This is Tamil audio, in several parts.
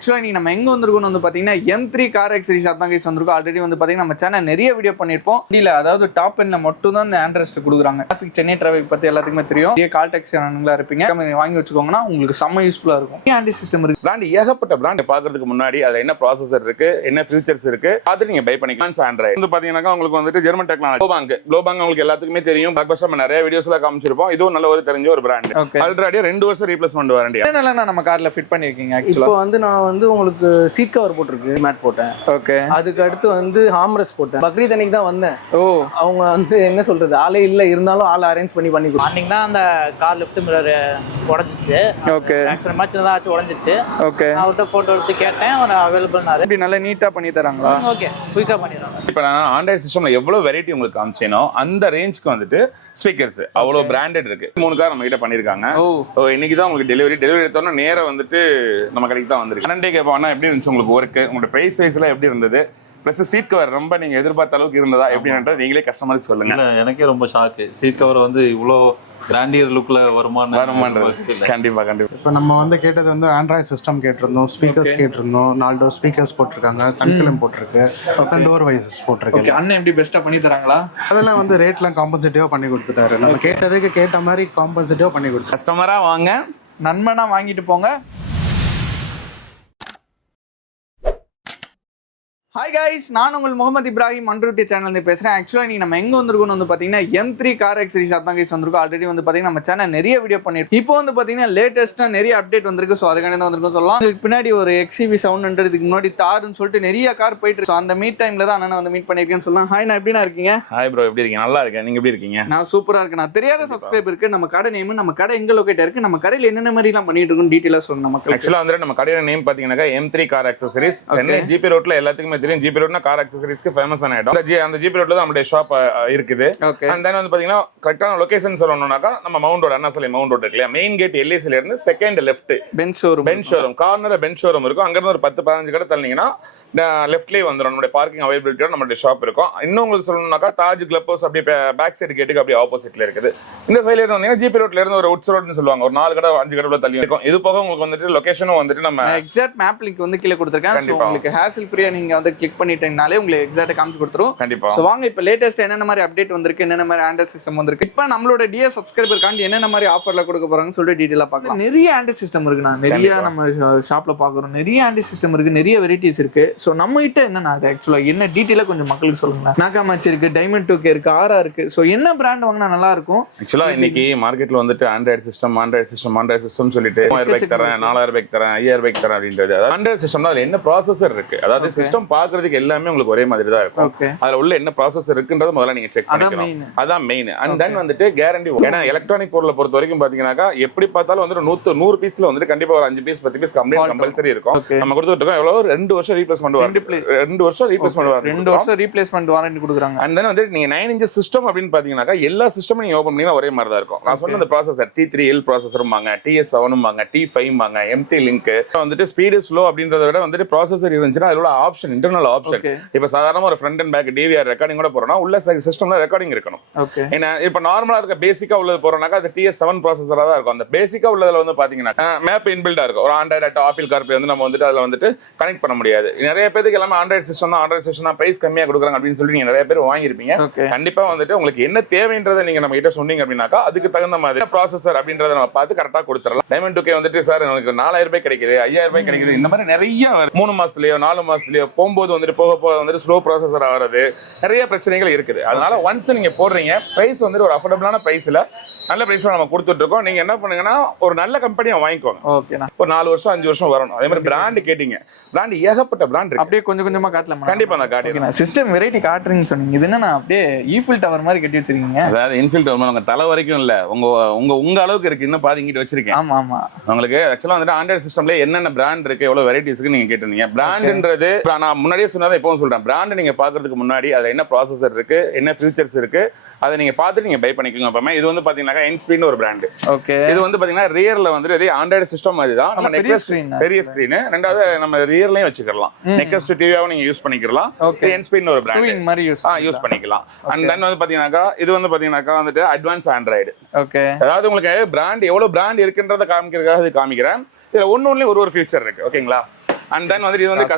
ஆக்சுவலாக நீங்கள் நம்ம எங்கே வந்திருக்கோம்னு வந்து பார்த்தீங்கன்னா M3 கார் ஆக்சரிஸ் தான் கைஸ் வந்திருக்கோம். ஆல்ரெடி வந்து பார்த்தீங்கன்னா நம்ம சேனல் நிறைய வீடியோ பண்ணியிருப்போம். இல்லை அதாவது டாப் எண்ணில் மட்டும் தான் இந்த ஆண்ட்ரெஸ்ட் கொடுக்குறாங்க. டிராஃபிக் சென்னை டிராஃபிக் பற்றி எல்லாத்துக்குமே தெரியும். நிறைய கால் டாக்ஸி இருப்பீங்க. வாங்கி வச்சுக்கோங்கன்னா உங்களுக்கு செம்ம யூஸ்ஃபுல்லாக இருக்கும். ஆண்டி சிஸ்டம் இருக்கு. பிராண்ட் ஏகப்பட்ட பிராண்ட் பார்க்கறதுக்கு முன்னாடி அதில் என்ன ப்ராசஸர் இருக்கு, என்ன ஃபியூச்சர்ஸ் இருக்கு, அது நீங்க பை பண்ணிக்கலாம். ஆண்ட்ராய்டு வந்து பார்த்தீங்கன்னா உங்களுக்கு வந்துட்டு ஜெர்மன் டெக்னாலஜி க்ளோபாங்க் உங்களுக்கு எல்லாத்துக்குமே தெரியும். பஸ் நம்ம நிறைய வீடியோஸ்ல காமிச்சிருப்போம். இதுவும் நல்ல ஒரு தெரிஞ்ச ஒரு பிராண்ட். ஆல்ரெடி 2 வருஷம் ரீப்ளேஸ்மெண்ட் வாரண்டி. என்னென்ன நம்ம கார்ல ஃபிட் பண்ணிருக்கீங்க? இப்போ வந்து நான் வந்து உங்களுக்கு சீட் கவர் போட்டிருக்கு, மேட் போட்டேன். ஓகே. அதுக்கு அடுத்து வந்து ஹாம்ரெஸ் போட்டேன். பக்ரீத் அன்னைக்கு தான் வந்தேன். ஓ, அவங்க வந்து என்ன சொல்றது, ஆளே இல்ல, இருந்தாலும் ஆளை அரேஞ்ச் பண்ணி மார்னிங் தான் அந்த கார் லிஃப்ட் மிரர் உடைஞ்சிச்சு. ஓகே. ஆக்சுவலா மேட்ச் தான் ஆச்சு, உடைஞ்சிச்சு. ஓகே. அவர்கிட்ட போட்டோ எடுத்து கேட்டேன், அவர் அவைலபிள்னாரு. இப்படி நல்லா நீட்டா பண்ணி தராங்களா? ஓகே, குயிக்கா பண்ணிடுறாங்க. இப்போ நான் ஆண்ட்ராய்டு சிஸ்டம்ல எவ்வளவு வெரைட்டி உங்களுக்கு காமிச்சேனோ அந்த ரேஞ்சுக்கு வந்துட்டு ஸ்பீக்கர்ஸ் அவ்வளவு பிராண்டட் இருக்கு. 3 கார் நம்ம கிட்ட பண்ணிருக்காங்க. இன்னைக்கு தான் உங்களுக்கு டெலிவரி எடுத்தோம்னா நேரா வந்துட்டு நம்ம கடைக்கு தான் வந்திருக்கு. கரண்டே கேட்பாங்கன்னா எப்படி இருந்துச்சு உங்களுக்கு ஒர்க், உங்களோட பிரைஸ் வைஸ்ல எப்படி இருந்தது, பிளஸ் சீட் கவர் ரொம்ப நீங்க எதிர்பார்த்த அளவுக்கு இருந்ததா எப்படின்றது நீங்களே கஸ்டமருக்கு சொல்லுங்க. எனக்கே ரொம்ப ஷாக்கு, சீட் கவர் வந்து இவ்வளோ பிராண்டியர் லுக்ல வருமானது. கண்டிப்பா கண்டிப்பா. இப்போ நம்ம வந்து கேட்டது வந்து ஆண்ட்ராய்டு சிஸ்டம் கேட்டிருந்தோம், ஸ்பீக்கர்ஸ் கேட்டிருந்தோம். 4 டோர் ஸ்பீக்கர்ஸ் போட்டிருக்காங்க, சன் ஃபிலிம் போட்டிருக்கு, டோர் வைசஸ் போட்டிருக்கு. அண்ணன் எப்படி பெஸ்டா பண்ணி தராங்களா? அதெல்லாம் வந்து ரேட்லாம் காம்பன்சேட்டிவா பண்ணி கொடுத்துட்டாரு. நம்ம கேட்டதுக்கு கேட்ட மாதிரி காம்பன்சேட்டிவா பண்ணி கொடுத்தாரு. கஸ்டமரா வாங்க, நண்பனா வாங்கிட்டு போங்க. ஹாய் கைஸ், நான் உங்கள் முகமது இப்ராஹிம் அன்ரூட்டி சேனல் பேசுகிறேன். ஆக்சுவலாக நீங்கள் நம்ம எங்கே வந்திருக்கோம்னு வந்து பார்த்தீங்கன்னா M3 கார் ஆக்சரிஸ் தான் கைஸ் வந்திருக்கோம். ஆல்ரெடி வந்து பார்த்தீங்கன்னா நம்ம சேனல் நிறைய வீடியோ பண்ணியிருக்கோம். இப்போ வந்து பார்த்தீங்கன்னா லேட்டஸ்ட்டாக நிறைய அப்டேட் வந்திருக்கு. ஸோ அதுக்காண்டி தான் வந்திருக்கோம் சொல்லலாம். இதுக்கு பின்னாடி ஒரு XCV 700, இதுக்கு முன்னாடி தாருன்னு சொல்லிட்டு நிறைய கார் போயிட்டு இருக்கு. ஸோ அந்த மீட் டைமில் தான் அண்ணன் வந்து மீட் பண்ணியிருக்கேன்னு சொல்லலாம். ஹாய், நான் எப்படின்னா இருக்கீங்க? ஹாய் ப்ரோ, எப்படி இருக்கீங்க? நல்லா இருக்கேன். நீங்கள் எப்படி இருக்கீங்க? நான் சூப்பராக இருக்கேன். நான் தெரியாத சப்ஸ்கிரைபருக்கு நம்ம கடை நேம், நம்ம கடை எங்கே லொக்கேட் இருக்கு, நம்ம கடையில் என்னென்ன மாதிரிலாம் பண்ணிட்டு இருக்கோம் டீட்டெயிலாக சொல்லணும் நமக்கு. ஆக்சுவலாக வந்துட்டு நம்ம கடையோட நேம் பார்த்தீங்கன்னா M3 car accessories. Chennai GB ரோட்ல எல்லாத்துக்குமே தெரியும். ஜிபி ரோட்னா கார் ஆக்சசரிஸ்க்கு ஃபேமஸான இடம். அந்த ஜிபி ரோட்ல தான் நம்மளுடைய ஷாப் இருக்குது. அண்ட் தென் வந்து பாத்தீங்கன்னா கரெக்டான லொகேஷன் சொல்லணும்னாக்கா நம்ம மவுண்ட் ரோட், அண்ணா சாலை மவுண்ட் ரோட் இருக்கு இல்லையா, மெயின் கேட் LICல இருந்து செகண்ட் லெஃப்ட் பென்ச் ஷோரூம் கார்னர்ல பென்ச் ஷோரூம் இருக்கும். அங்க இருந்து ஒரு 10-15 கடை தள்ளினீங்கன்னா லெஃப்ட்லேயே வந்துடும். நம்மளுடைய பார்க்கிங் அவைலபிலிட்டியோட நம்மளுடைய ஷாப் இருக்கும். இன்னும் உங்களுக்கு சொல்லணும்னாக்கா தாஜ் கிளப் ஹவுஸ் அப்படியே பேக் சைடு கேட்டுக்கு அப்படியே ஆப்போசிட்ல இருக்குது. இந்த சைட்ல இருந்து வந்தீங்கன்னா ஜிபி ரோட்ல இருந்து ஒரு உட்ஸ் ரோட்னு சொல்லுவாங்க, ஒரு 4 கடை 5 கடை தள்ளி இருக்கும். இது போக உங்களுக்கு வந்துட்டு லொகேஷனும் வந்துட்டு நம்ம எக்ஸாக்ட் மேப் லிங்க் வந்து கீழே கொடுத்துருக்கேன். உங்களுக்கு ஹேசல் ஃப்ரீயா நீங்க வந்து கிளிக் பண்ணிட்டீங்கனாலே உங்களுக்கு எக்ஸாக்ட் காமிச்சு கொடுத்துரும். கண்டிப்பா. சோ வாங்க இப்போ லேட்டஸ்ட் என்னென்ன மாதிரி அப்டேட் வந்திருக்கு, என்னென்ன மாதிரி ஆண்ட்ராய்டு சிஸ்டம் வந்திருக்கு, இப்போ நம்மளோட டிஎஸ் சப்ஸ்கிரைபர் காண்டி என்னென்ன மாதிரி ஆஃபர்ல கொடுக்க போறாங்கன்னு சொல்லிட்டு டீடைலா பார்க்கலாம். நிறைய ஆண்ட்ராய்டு சிஸ்டம் இருக்குண்ணா, நிறைய நம்ம ஷாப்ல பாக்குறோம். நிறைய ஆண்ட்ராய்டு சிஸ்டம் இருக்கு, நிறைய வெரைட்டிஸ் இருக்கு. சோ நம்ம கிட்ட என்ன அது ஆக்சுவலா என்ன டீடைலா கொஞ்சம் மக்களுக்கு சொல்லுங்க. நாகாமாச்சி இருக்கு, டைமண்ட் 2K இருக்கு, ஆரா இருக்கு. சோ என்ன பிராண்ட் வாங்கினா நல்லா இருக்கும்? ஆக்சுவலா இன்னைக்கு மார்க்கெட்ல வந்துட்டு ஆண்ட்ராய்டு சிஸ்டம் சொல்லிட்டு 3000 ரூபாய்க்கு தரேன், 4000 ரூபாய்க்கு தரேன், 5000 ரூபாய்க்கு தரேன் அப்படின்றது. ஆண்ட்ராய்டு சிஸ்டம்னா அதுல என்ன ப்ராசஸர் இருக்கு, அதாவது சிஸ்டம் பாக்குறதுக்கு எல்லாமே உங்களுக்கு ஒரே மாதிரி தான் இருக்கும். அதுல உள்ள என்ன ப்ராசஸர் இருக்குன்றது முதல்ல நீங்க செக் பண்ணிக்கணும். அதான் மெயின். அண்ட் தென் வந்துட்டு கேரண்டி. ஏன்னா எலக்ட்ரானிக் பொருளை பொறுத்த வரைக்கும் பாத்தீங்கன்னா எப்படி பார்த்தாலும் வந்துட்டு 100 பீஸ்ல வந்துட்டு கண்டிப்பா ஒரு 5 பீஸ் 10 பீஸ் கம்ப்ளைண்ட் கம்பல்சரி இருக்கும். நம்ம கொடுத்துட்டு இருக்கோம். எவ்வளவு 2 வருஷம் ரீப்ளேஸ்மெண்ட் வாரண்டி, 2 வருஷம் ரீப்ளேஸ்மென்ட் வாரண்டி கொடுக்குறாங்க. அண்ட் தென் வந்து நீங்க 9 inch சிஸ்டம் அப்படின்னு பாத்தீங்கன்னா எல்லா சிஸ்டமும் நீங்க ஓபன் பண்ணீங்கன்னா ஒரே மாதிரி தான் இருக்கும். நான் சொன்ன அந்த processor T3L ப்ராசஸரும்பாங்க, TS7 T5 MT link வந்துட்டு ஸ்பீடு ஸ்லோ அப்படின்றத விட வந்துட்டு ப்ராசஸர் இருந்துச்சுன்னா அதோட ஆப்ஷன், இன்டர்னல் ஆப்ஷன். இப்ப சாதாரணமா ஒரு front and back DVR recording கூட போறோம்னா உள்ள சிஸ்டம்ல ரெக்கார்டிங் இருக்கணும். ஏன்னா இப்ப நார்மலா இருக்க பேசிக்கா உள்ளது போறோம்னாக்கா அது TS7 ப்ராசஸரா தான் இருக்கும். அந்த பேசிக்கா உள்ளதுல வந்து பாத்தீங்கன்னா மேப் இன்பில்டா இருக்கும். ஒரு ஆண்ட்ராய்டு ஆப்பிள் கார்பி வந்து நம்ம வந்துட்டு அதுல வந்துட்டு கனெக்ட் பண்ண முடியாது. நிறைய பேருக்கு எல்லாமே ஆண்ட்ராய்டு சிஸ்டம் தான் பிரைஸ் கம்மியா கொடுக்குறாங்க அப்படின்னு சொல்லி நீங்க நிறைய பேர் வாங்கிருப்பீங்க. கண்டிப்பா வந்துட்டு உங்களுக்கு என்ன தேவைன்றதை நீங்க நம்ம கிட்ட சொன்னீங்க அப்படின்னாக்கா அதுக்கு தகுந்த மாதிரி ப்ராசஸர் அப்படின்றத நம்ம பார்த்து கரெக்டா கொடுத்துடலாம். டைமண்ட் 2K வந்துட்டு சார் எனக்கு 4000 ரூபாய் கிடைக்குது, 5000 ரூபாய் கிடைக்குது, இந்த மாதிரி நிறைய 3 மாசத்துலயோ 4 மாசத்துலயோ போகும்போது வந்துட்டு போக வந்துட்டு ஸ்லோ ப்ராசஸர் ஆகிறது நிறைய பிரச்சனைகள் இருக்குது. அதனால ஒன்ஸ் நீங்க போடுறீங்க பிரைஸ் வந்துட்டு ஒரு அஃபோர்டபிளான பிரைஸ்ல நல்ல பிரைஸ்ல நம்ம கொடுத்துட்டு இருக்கோம். நீங்க என்ன பண்ணுங்கன்னா ஒரு நல்ல கம்பெனியை வாங்கிக்கோங்க. ஓகேண்ணா. ஒரு 4 வருஷம் 5 வருஷம் வரணும். அதே மாதிரி பிராண்ட் கேட்டீங்க, பிராண்ட் ஏகப்பட்ட பிராண்ட் இருக்கு. அப்படியே கொஞ்சம் கொஞ்சமா காட்டலாம். கண்டிப்பா நான் காட்டுறேன். சிஸ்டம் வெரைட்டி காட்டுறீங்கன்னு சொன்னீங்க. இது என்ன அப்படியே ஈஃபில் டவர் மாதிரி கட்டி வச்சிருக்கீங்க? அதாவது இன்ஃபில் டவர் உங்க தலை வரைக்கும் இல்ல, உங்க அளவுக்கு இருக்கு. இன்னும் பாதி இங்கிட்டு வச்சிருக்கேன். ஆமா ஆமா. உங்களுக்கு ஆக்சுவலா வந்துட்டு ஆண்ட்ராய்டு சிஸ்டம்ல என்னென்ன பிராண்ட் இருக்கு, எவ்வளவு வெரைட்டிஸ் இருக்கு நீங்க கேட்டீங்க. பிராண்ட்ன்றது நான் முன்னாடியே சொன்னதை இப்பவும் சொல்றேன். பிராண்ட் நீங்க பாக்குறதுக்கு முன்னாடி அதுல என்ன ப்ராசஸர் இருக்கு, என்ன ஃபியூச்சர்ஸ் இருக்கு, அதை நீங்க பார்த்துட்டு நீங்க பை பண்ணிக்கோங்க. அப்பமே இது வந்து பாத்தீங்கன்னா N-Speed ஒரு பிராண்ட். ஓகே. இது வந்து பாத்தீங்கன்னா ரியர்ல வந்துட்டு இதே ஆண்ட்ராய்டு சிஸ்டம் மாதிரி தான். நம்ம பெரிய ஸ்கிரீன், ரெண்டாவது நம்ம ரியர்லயும் வச்சுக்கலாம். நெக்ஸ்ட் டிவியாவும் நீங்க யூஸ் பண்ணிக்கலாம். N-Speed ஒரு பிராண்ட் மாதிரி யூஸ் பண்ணிக்கலாம். அண்ட் தென் வந்து பாத்தீங்கன்னா இது வந்து பாத்தீங்கன்னா வந்துட்டு அட்வான்ஸ் ஆண்ட்ராய்டு. ஓகே. அதாவது உங்களுக்கு பிராண்ட் எவ்வளவு பிராண்ட் இருக்குன்றத காமிக்கிறதுக்காக இது காமிக்கிறேன். இதுல ஒன்னொன்னுலயும் ஒரு ஃபீச்சர் இருக்கு. ஓகேங்களா? அண்ட் தென் வந்துட்டு இது வந்து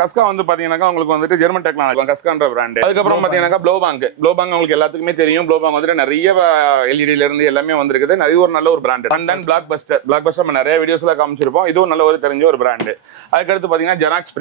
கஸ்கா வந்து பாத்தீங்கன்னா உங்களுக்கு வந்துட்டு ஜெர்மன் டெக்னாலஜி கஸ்கான்ற பிராண்ட். அதுக்கப்புறம் பாத்தீங்கன்னா ப்ளோ பேங்க் உங்களுக்கு எல்லாத்துக்குமே தெரியும். ப்ளோ பேங்க் வந்துட்டு நிறைய எல்இடில இருந்து எல்லாமே வந்திருக்குது. அது ஒரு நல்ல ஒரு brand. And then black Bastar நம்ம நிறைய வீடியோஸ்ல காமிச்சிருப்போம். இதுவும் நல்ல ஒரு தெரிஞ்ச ஒரு பிராண்ட். அதுக்கடுத்து பாத்தீங்கன்னா ஜெனாக்ஸ்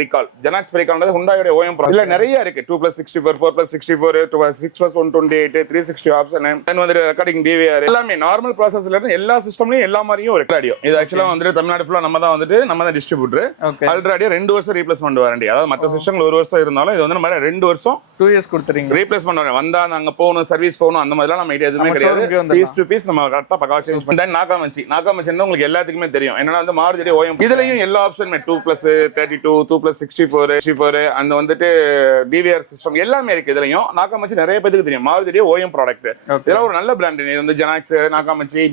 பிரிகால்ன்றது ஹுண்டாயோட ஓஎம் ப்ராடக்ட். இல்ல நிறைய இருக்கு. 2+64 4+64 6+128 360 ஆப்ஷன். தென் வந்து ரெக்கார்டிங் டிவிஆர் எல்லாமே நார்மல் ப்ராசஸ்ல இருந்து எல்லா சிஸ்டம்லயும் எல்லா மாதிரியும் ஒரு ஆடியோ. இது ஆக்சுவலா வந்துட்டு தமிழ்நாடு ஃபுல்லா நம்ம தான் டிஸ்ட்ரிபியூட்டர். அல்ட்ராடியோ 2 வருஷம் ரீப்ளேஸ்மெண்ட் வாரண்டி. அதாவது மத்த சிஸ்டம்ல 1 வருஷம் இருந்தாலும் இது வந்து நம்ம 2 வருஷம் 2 இயர்ஸ் கொடுத்துறீங்க. Replacement warranty. வந்தா நாங்க போகணும் சர்வீஸ் போகணும் அந்த மாதிரிலாம் நம்ம எதுவுமே கிடையாது. பீஸ் டு பீஸ் நம்ம கரெக்டா பக்கா சேஞ்ச் பண்ணி. தென் நாகாமச்சி உங்களுக்கு எல்லாத்துக்குமே தெரியும். என்னன்னா வந்து மாருதி ஓஎம் இதுலயும் எல்லா ஆப்ஷனுமே 2+32 2+64 அந்த வந்துட்டு டிவிஆர் சிஸ்டம் எல்லாமே இருக்கு. இதுலயும் நாகாமச்சி நிறைய பேருக்கு தெரியும். Maruti OEM product. இதெல்லாம் ஒரு நல்ல பிராண்ட். இது வந்து ஜெனாக்ஸ் நாகாமச்சி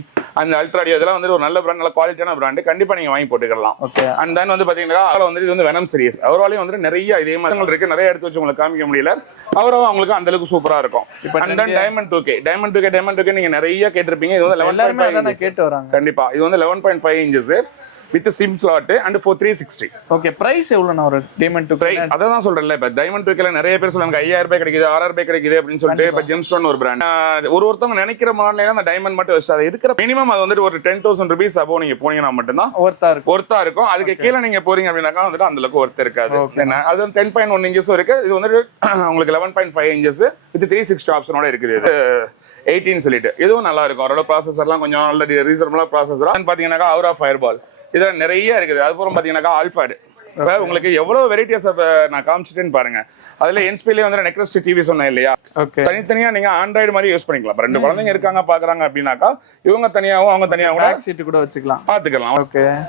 அந்த அல்ட்ராடியோ இதெல்லாம் வந்து ஒரு நல்ல பிராண்ட், நல்ல குவாலிட்டியான பிராண்ட். கண்டிப்பா நீங்க வாங்கி போட்டுக்கலாம். அண்ட் தென் வந்து பாத்தீங்கன்னா அதுல வந்து இது வந்து வெனம் சீரிஸ். அவராலையும் வந்து நிறைய இதே மாதிரி இருக்கு. நிறைய எடுத்து வச்சு உங்களுக்கு காமிக்க முடியல. அவரும் அவங்களுக்கு அந்த அளவுக்கு சூப்பரா இருக்கும். அண்ட் தென் டைமண்ட் 2K நீங்க நிறைய கேட்டிருப்பீங்க. இது வந்து 11.5 கேட்டு வராங்க. கண்டிப்பா இது வந்து 11.5 inches with SIM slot and 360. Okay, price எவ்வளவுனா ஒரு டைமண்ட் 2K? அதான் சொல்றேன்ல, இப்ப டைமண்ட் 2K நிறைய பேர் சொல்றாங்க 5000 ரூபாய் கிடைக்குது 6000 ரூபாய் கிடைக்குது அப்படின்னு சொல்லிட்டு. இப்ப ஜெம்ஸ்டோன் ஒரு பிராண்ட். ஒருத்தவங்க நினைக்கிற மாதிரி அந்த டைமண்ட் மட்டும் வச்சு அது இருக்கிற மினிமம் அது வந்துட்டு ஒரு 10,000 rupees அபோ நீங்க போனீங்கன்னா மட்டும்தான் ஒர்த்தா இருக்கும். அதுக்கு கீழே நீங்க போறீங்க அப்படின்னாக்கா வந்துட்டு அந்த அளவுக்கு ஒர்த் இருக்காது. அது வந்து 10.1 இன்ச்சஸும் இருக்கு. இது வந்துட்டு உங்களுக்கு 11.5 இன்ச்சஸ் வித் 360 ஆப்ஷனோட இருக்குது. 18 சொல்லிட்டு இதுவும் நல்லா இருக்கும். ஓரளவு ப்ராசஸர்லாம் கொஞ்சம் நல்ல ரீசனபிளா ப்ராசஸர். பாத்தீங்கன்னா அவுரா ஃபயர்பால் இதுல நிறைய இருக்குது. அதுக்கப்புறம் பாத்தீங்கன்னா ஆல்பாட். உங்களுக்கு எவ்வளவு வெரைட்டிஸ் நான் காமிச்சிட்டேன்னு பாருங்க. அதுல என்ஸ்பிலே வந்து நெக்ரஸ்ட் டிவி சொன்னேன் இல்லையா, தனித்தனியா நீங்க ஆண்ட்ராய்டு மாதிரி யூஸ் பண்ணிக்கலாம். 2 குழந்தைங்க இருக்காங்க பாக்குறாங்க அப்படின்னாக்கா இவங்க தனியாவும் அவங்க தனியாவும் சீட் கூட வச்சுக்கலாம், பாத்துக்கலாம்.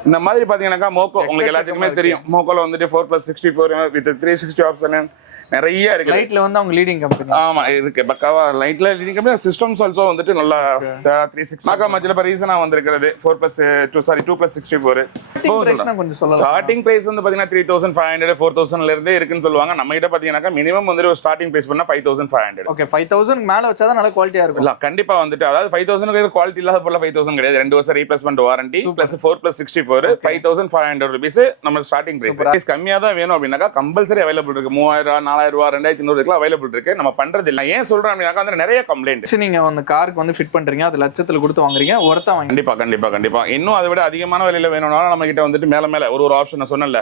இந்த மாதிரி பாத்தீங்கன்னா மோக்கோ உங்களுக்கு எல்லாத்துக்குமே தெரியும். மோக்கோல வந்துட்டு 4+64 வித் 360 ஆப்ஷன் நிறைய இருக்கு. லைட்ல வந்து அவங்க லீடிங் கம்பெனி. ஆமா இருக்கு பக்காவா லைட்ல லீடிங் கம்பெனி. சிஸ்டம்ஸ் ஆல்சோ வந்துட்டு நல்லா 360 நாகாமச்சில இப்ப ரீசனா வந்திருக்கிறது 2+64. கொஞ்சம் சொல்லலாம். ஸ்டார்டிங் பிரைஸ் வந்து பாத்தீங்கன்னா 3500 4000ல இருந்தே இருக்குன்னு சொல்லுவாங்க. நம்ம கிட்ட பாத்தீங்கன்னா மினிமம் வந்து ஒரு ஸ்டார்டிங் பிரைஸ் பண்ணா 5500. ஓகே, 5000 மேல வச்சாதான் நல்ல குவாலிட்டியா இருக்கும். இல்ல கண்டிப்பா வந்துட்டு அதாவது 5000 குவாலிட்டி இல்லாத போல 5000 கிடையாது. 2 வருஷம் ரீப்ளேஸ்மெண்ட் வாரண்டி பிளஸ் 4+64 5500 rupees நம்ம ஸ்டார்டிங் பிரைஸ். கம்மியா தான் வேணும் அப்படின்னாக்கா கம்பல்சரி அவைலபிள் இருக்கு. 3000 4000 2500 அவைலபிள் இருக்கு. நம்ம பண்றது இல்ல. ஏன் சொல்றேன் அப்படின்னா நிறைய கம்ப்ளைண்ட். நீங்க அந்த காருக்கு வந்து ஃபிட் பண்றீங்க, அது லட்சத்துல கொடுத்து வாங்குறீங்க, ஒருத்தா வாங்க. கண்டிப்பா இன்னும் அதை விட அதிகமான விலையில வேணும்னாலும் நம்ம கிட்ட வந்துட்டு மேல ஒரு ஆப்ஷன் சொன்னல,